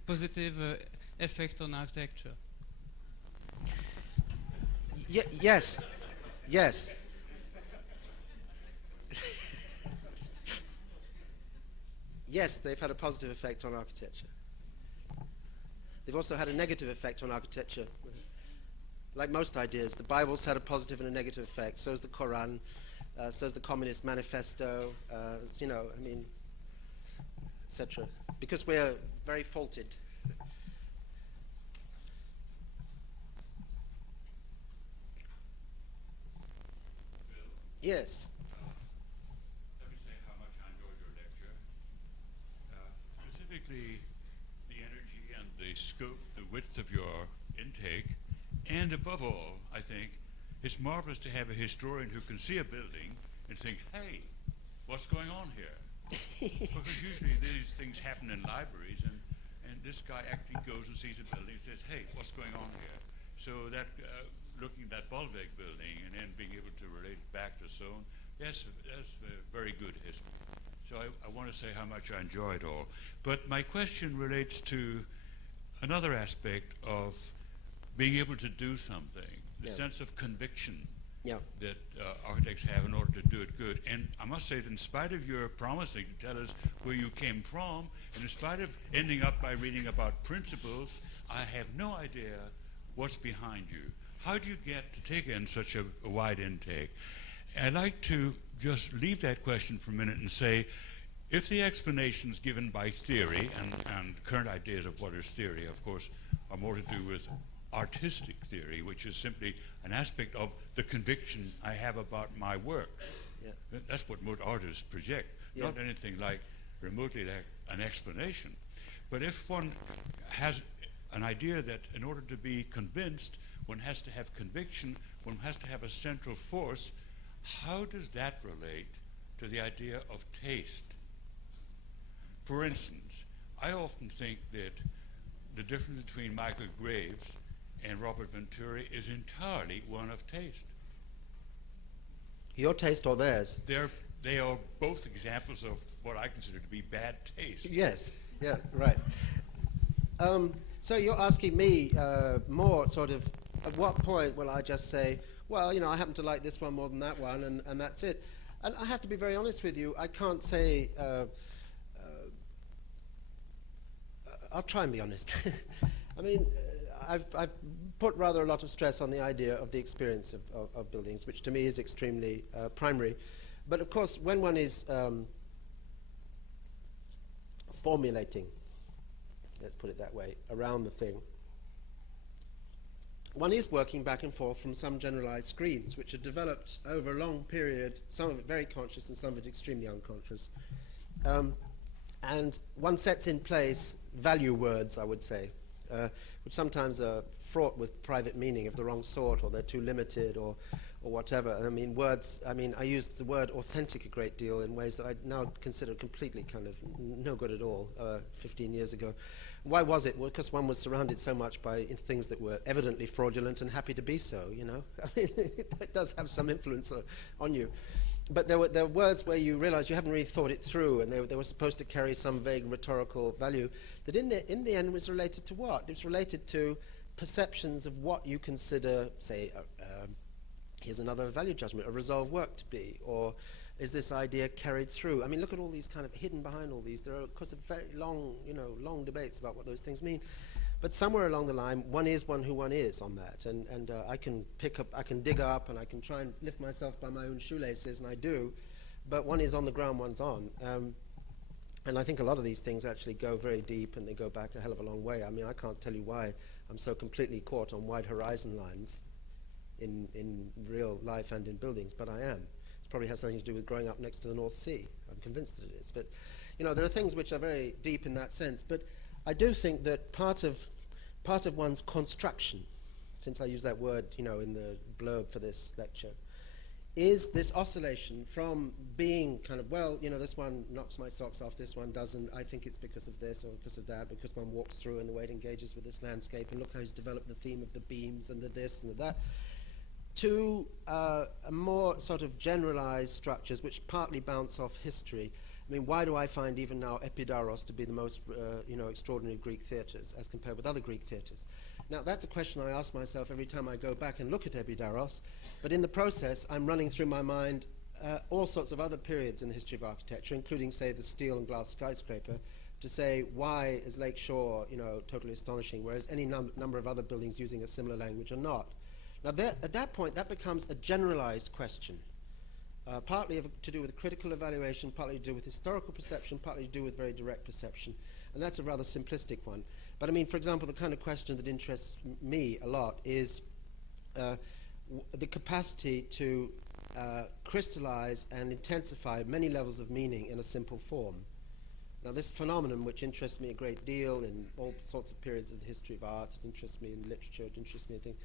positive effect on architecture. Yes. Yes, they've had a positive effect on architecture. They've also had a negative effect on architecture. Like most ideas, the Bible's had a positive and a negative effect. So has the Quran. So has the Communist Manifesto. You know, I mean, etc. Because we're very faulted. Yes. Let me say how much I enjoyed your lecture. Specifically, the energy and the scope, the width of your intake, and above all, I think, it's marvelous to have a historian who can see a building and think, hey, what's going on here? Because usually these things happen in libraries, and this guy actually goes and sees a building and says, hey, what's going on here? So that looking at that Bolvec building and then being able to relate it back to so on, that's very good history. So I want to say how much I enjoy it all. But my question relates to another aspect of being able to do something, the sense of conviction that architects have in order to do it good. And I must say that in spite of your promising to tell us where you came from, and in spite of ending up by reading about principles, I have no idea what's behind you. How do you get to take in such a wide intake? I'd like to just leave that question for a minute and say, if the explanations given by theory and current ideas of what is theory, of course, are more to do with artistic theory, which is simply an aspect of the conviction I have about my work. Yeah. That's what most artists project, not anything like remotely like an explanation. But if one has an idea that in order to be convinced, one has to have conviction, one has to have a central force, how does that relate to the idea of taste? For instance, I often think that the difference between Michael Graves and Robert Venturi is entirely one of taste. Your taste or theirs? They are both examples of what I consider to be bad taste. Yes, yeah, right. So you're asking me more sort of, at what point will I just say, well, you know, I happen to like this one more than that one, and that's it. And I have to be very honest with you, I can't say, I'll try and be honest. I mean, I've put rather a lot of stress on the idea of the experience of buildings, which to me is extremely primary. But of course, when one is formulating, let's put it that way, around the thing, one is working back and forth from some generalized screens, which are developed over a long period, some of it very conscious and some of it extremely unconscious. And one sets in place value words, I would say, which sometimes are fraught with private meaning of the wrong sort, or they're too limited, or whatever. I mean, words, I mean, I use the word authentic a great deal in ways that I now consider completely kind of no good at all 15 years ago. Why was it? Well, because one was surrounded so much by things that were evidently fraudulent and happy to be so, you know? I mean, it does have some influence on you. But there were words where you realize you haven't really thought it through, and they were supposed to carry some vague rhetorical value that in the end was related to what? It was related to perceptions of what you consider, say, here's another value judgment, a resolved work to be, or is this idea carried through? I mean, look at all these kind of hidden behind all these. There are, of course, very long, long debates about what those things mean. But somewhere along the line, one is one who one is on that. And I can dig up, and I can try and lift myself by my own shoelaces, and I do. But one is on the ground, one's on. And I think a lot of these things actually go very deep, and they go back a hell of a long way. I mean, I can't tell you why I'm so completely caught on wide horizon lines in real life and in buildings, but I am. It probably has something to do with growing up next to the North Sea. I'm convinced that it is. But, there are things which are very deep in that sense. But I do think that part of one's construction, since I use that word, in the blurb for this lecture, is this oscillation from being kind of, well, this one knocks my socks off, this one doesn't, I think it's because of this or because of that, because one walks through and the way it engages with this landscape, and look how he's developed the theme of the beams and the this and the that, to a more sort of generalized structures which partly bounce off history. I mean, why do I find even now Epidaros to be the most, extraordinary Greek theatres as compared with other Greek theatres? Now, that's a question I ask myself every time I go back and look at Epidaros, but in the process, I'm running through my mind all sorts of other periods in the history of architecture, including, say, the steel and glass skyscraper, to say, why is Lake Shore, totally astonishing, whereas any number of other buildings using a similar language are not? Now, at that point, that becomes a generalized question. Partly to do with critical evaluation, partly to do with historical perception, partly to do with very direct perception. And that's a rather simplistic one. But I mean, for example, the kind of question that interests me a lot is the capacity to crystallize and intensify many levels of meaning in a simple form. Now, this phenomenon, which interests me a great deal in all sorts of periods of the history of art, it interests me in literature, it interests me in things,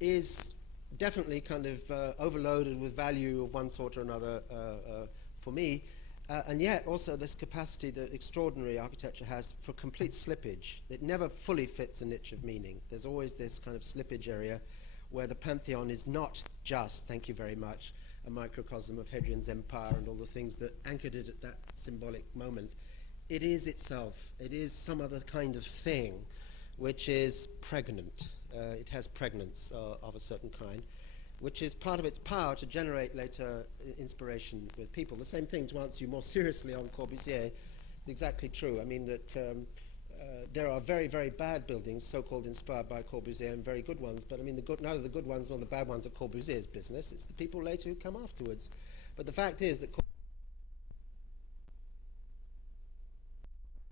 is definitely kind of overloaded with value of one sort or another for me. And yet also this capacity that extraordinary architecture has for complete slippage. It never fully fits a niche of meaning. There's always this kind of slippage area where the pantheon is not just, thank you very much, a microcosm of Hadrian's empire and all the things that anchored it at that symbolic moment. It is itself. It is some other kind of thing which is pregnant. It has pregnance of a certain kind, which is part of its power to generate later inspiration with people. The same thing, to answer you more seriously on Corbusier, is exactly true. I mean that there are very, very bad buildings, so-called inspired by Corbusier, and very good ones, but I mean neither the good ones nor the bad ones are Corbusier's business. It's the people later who come afterwards. But the fact is that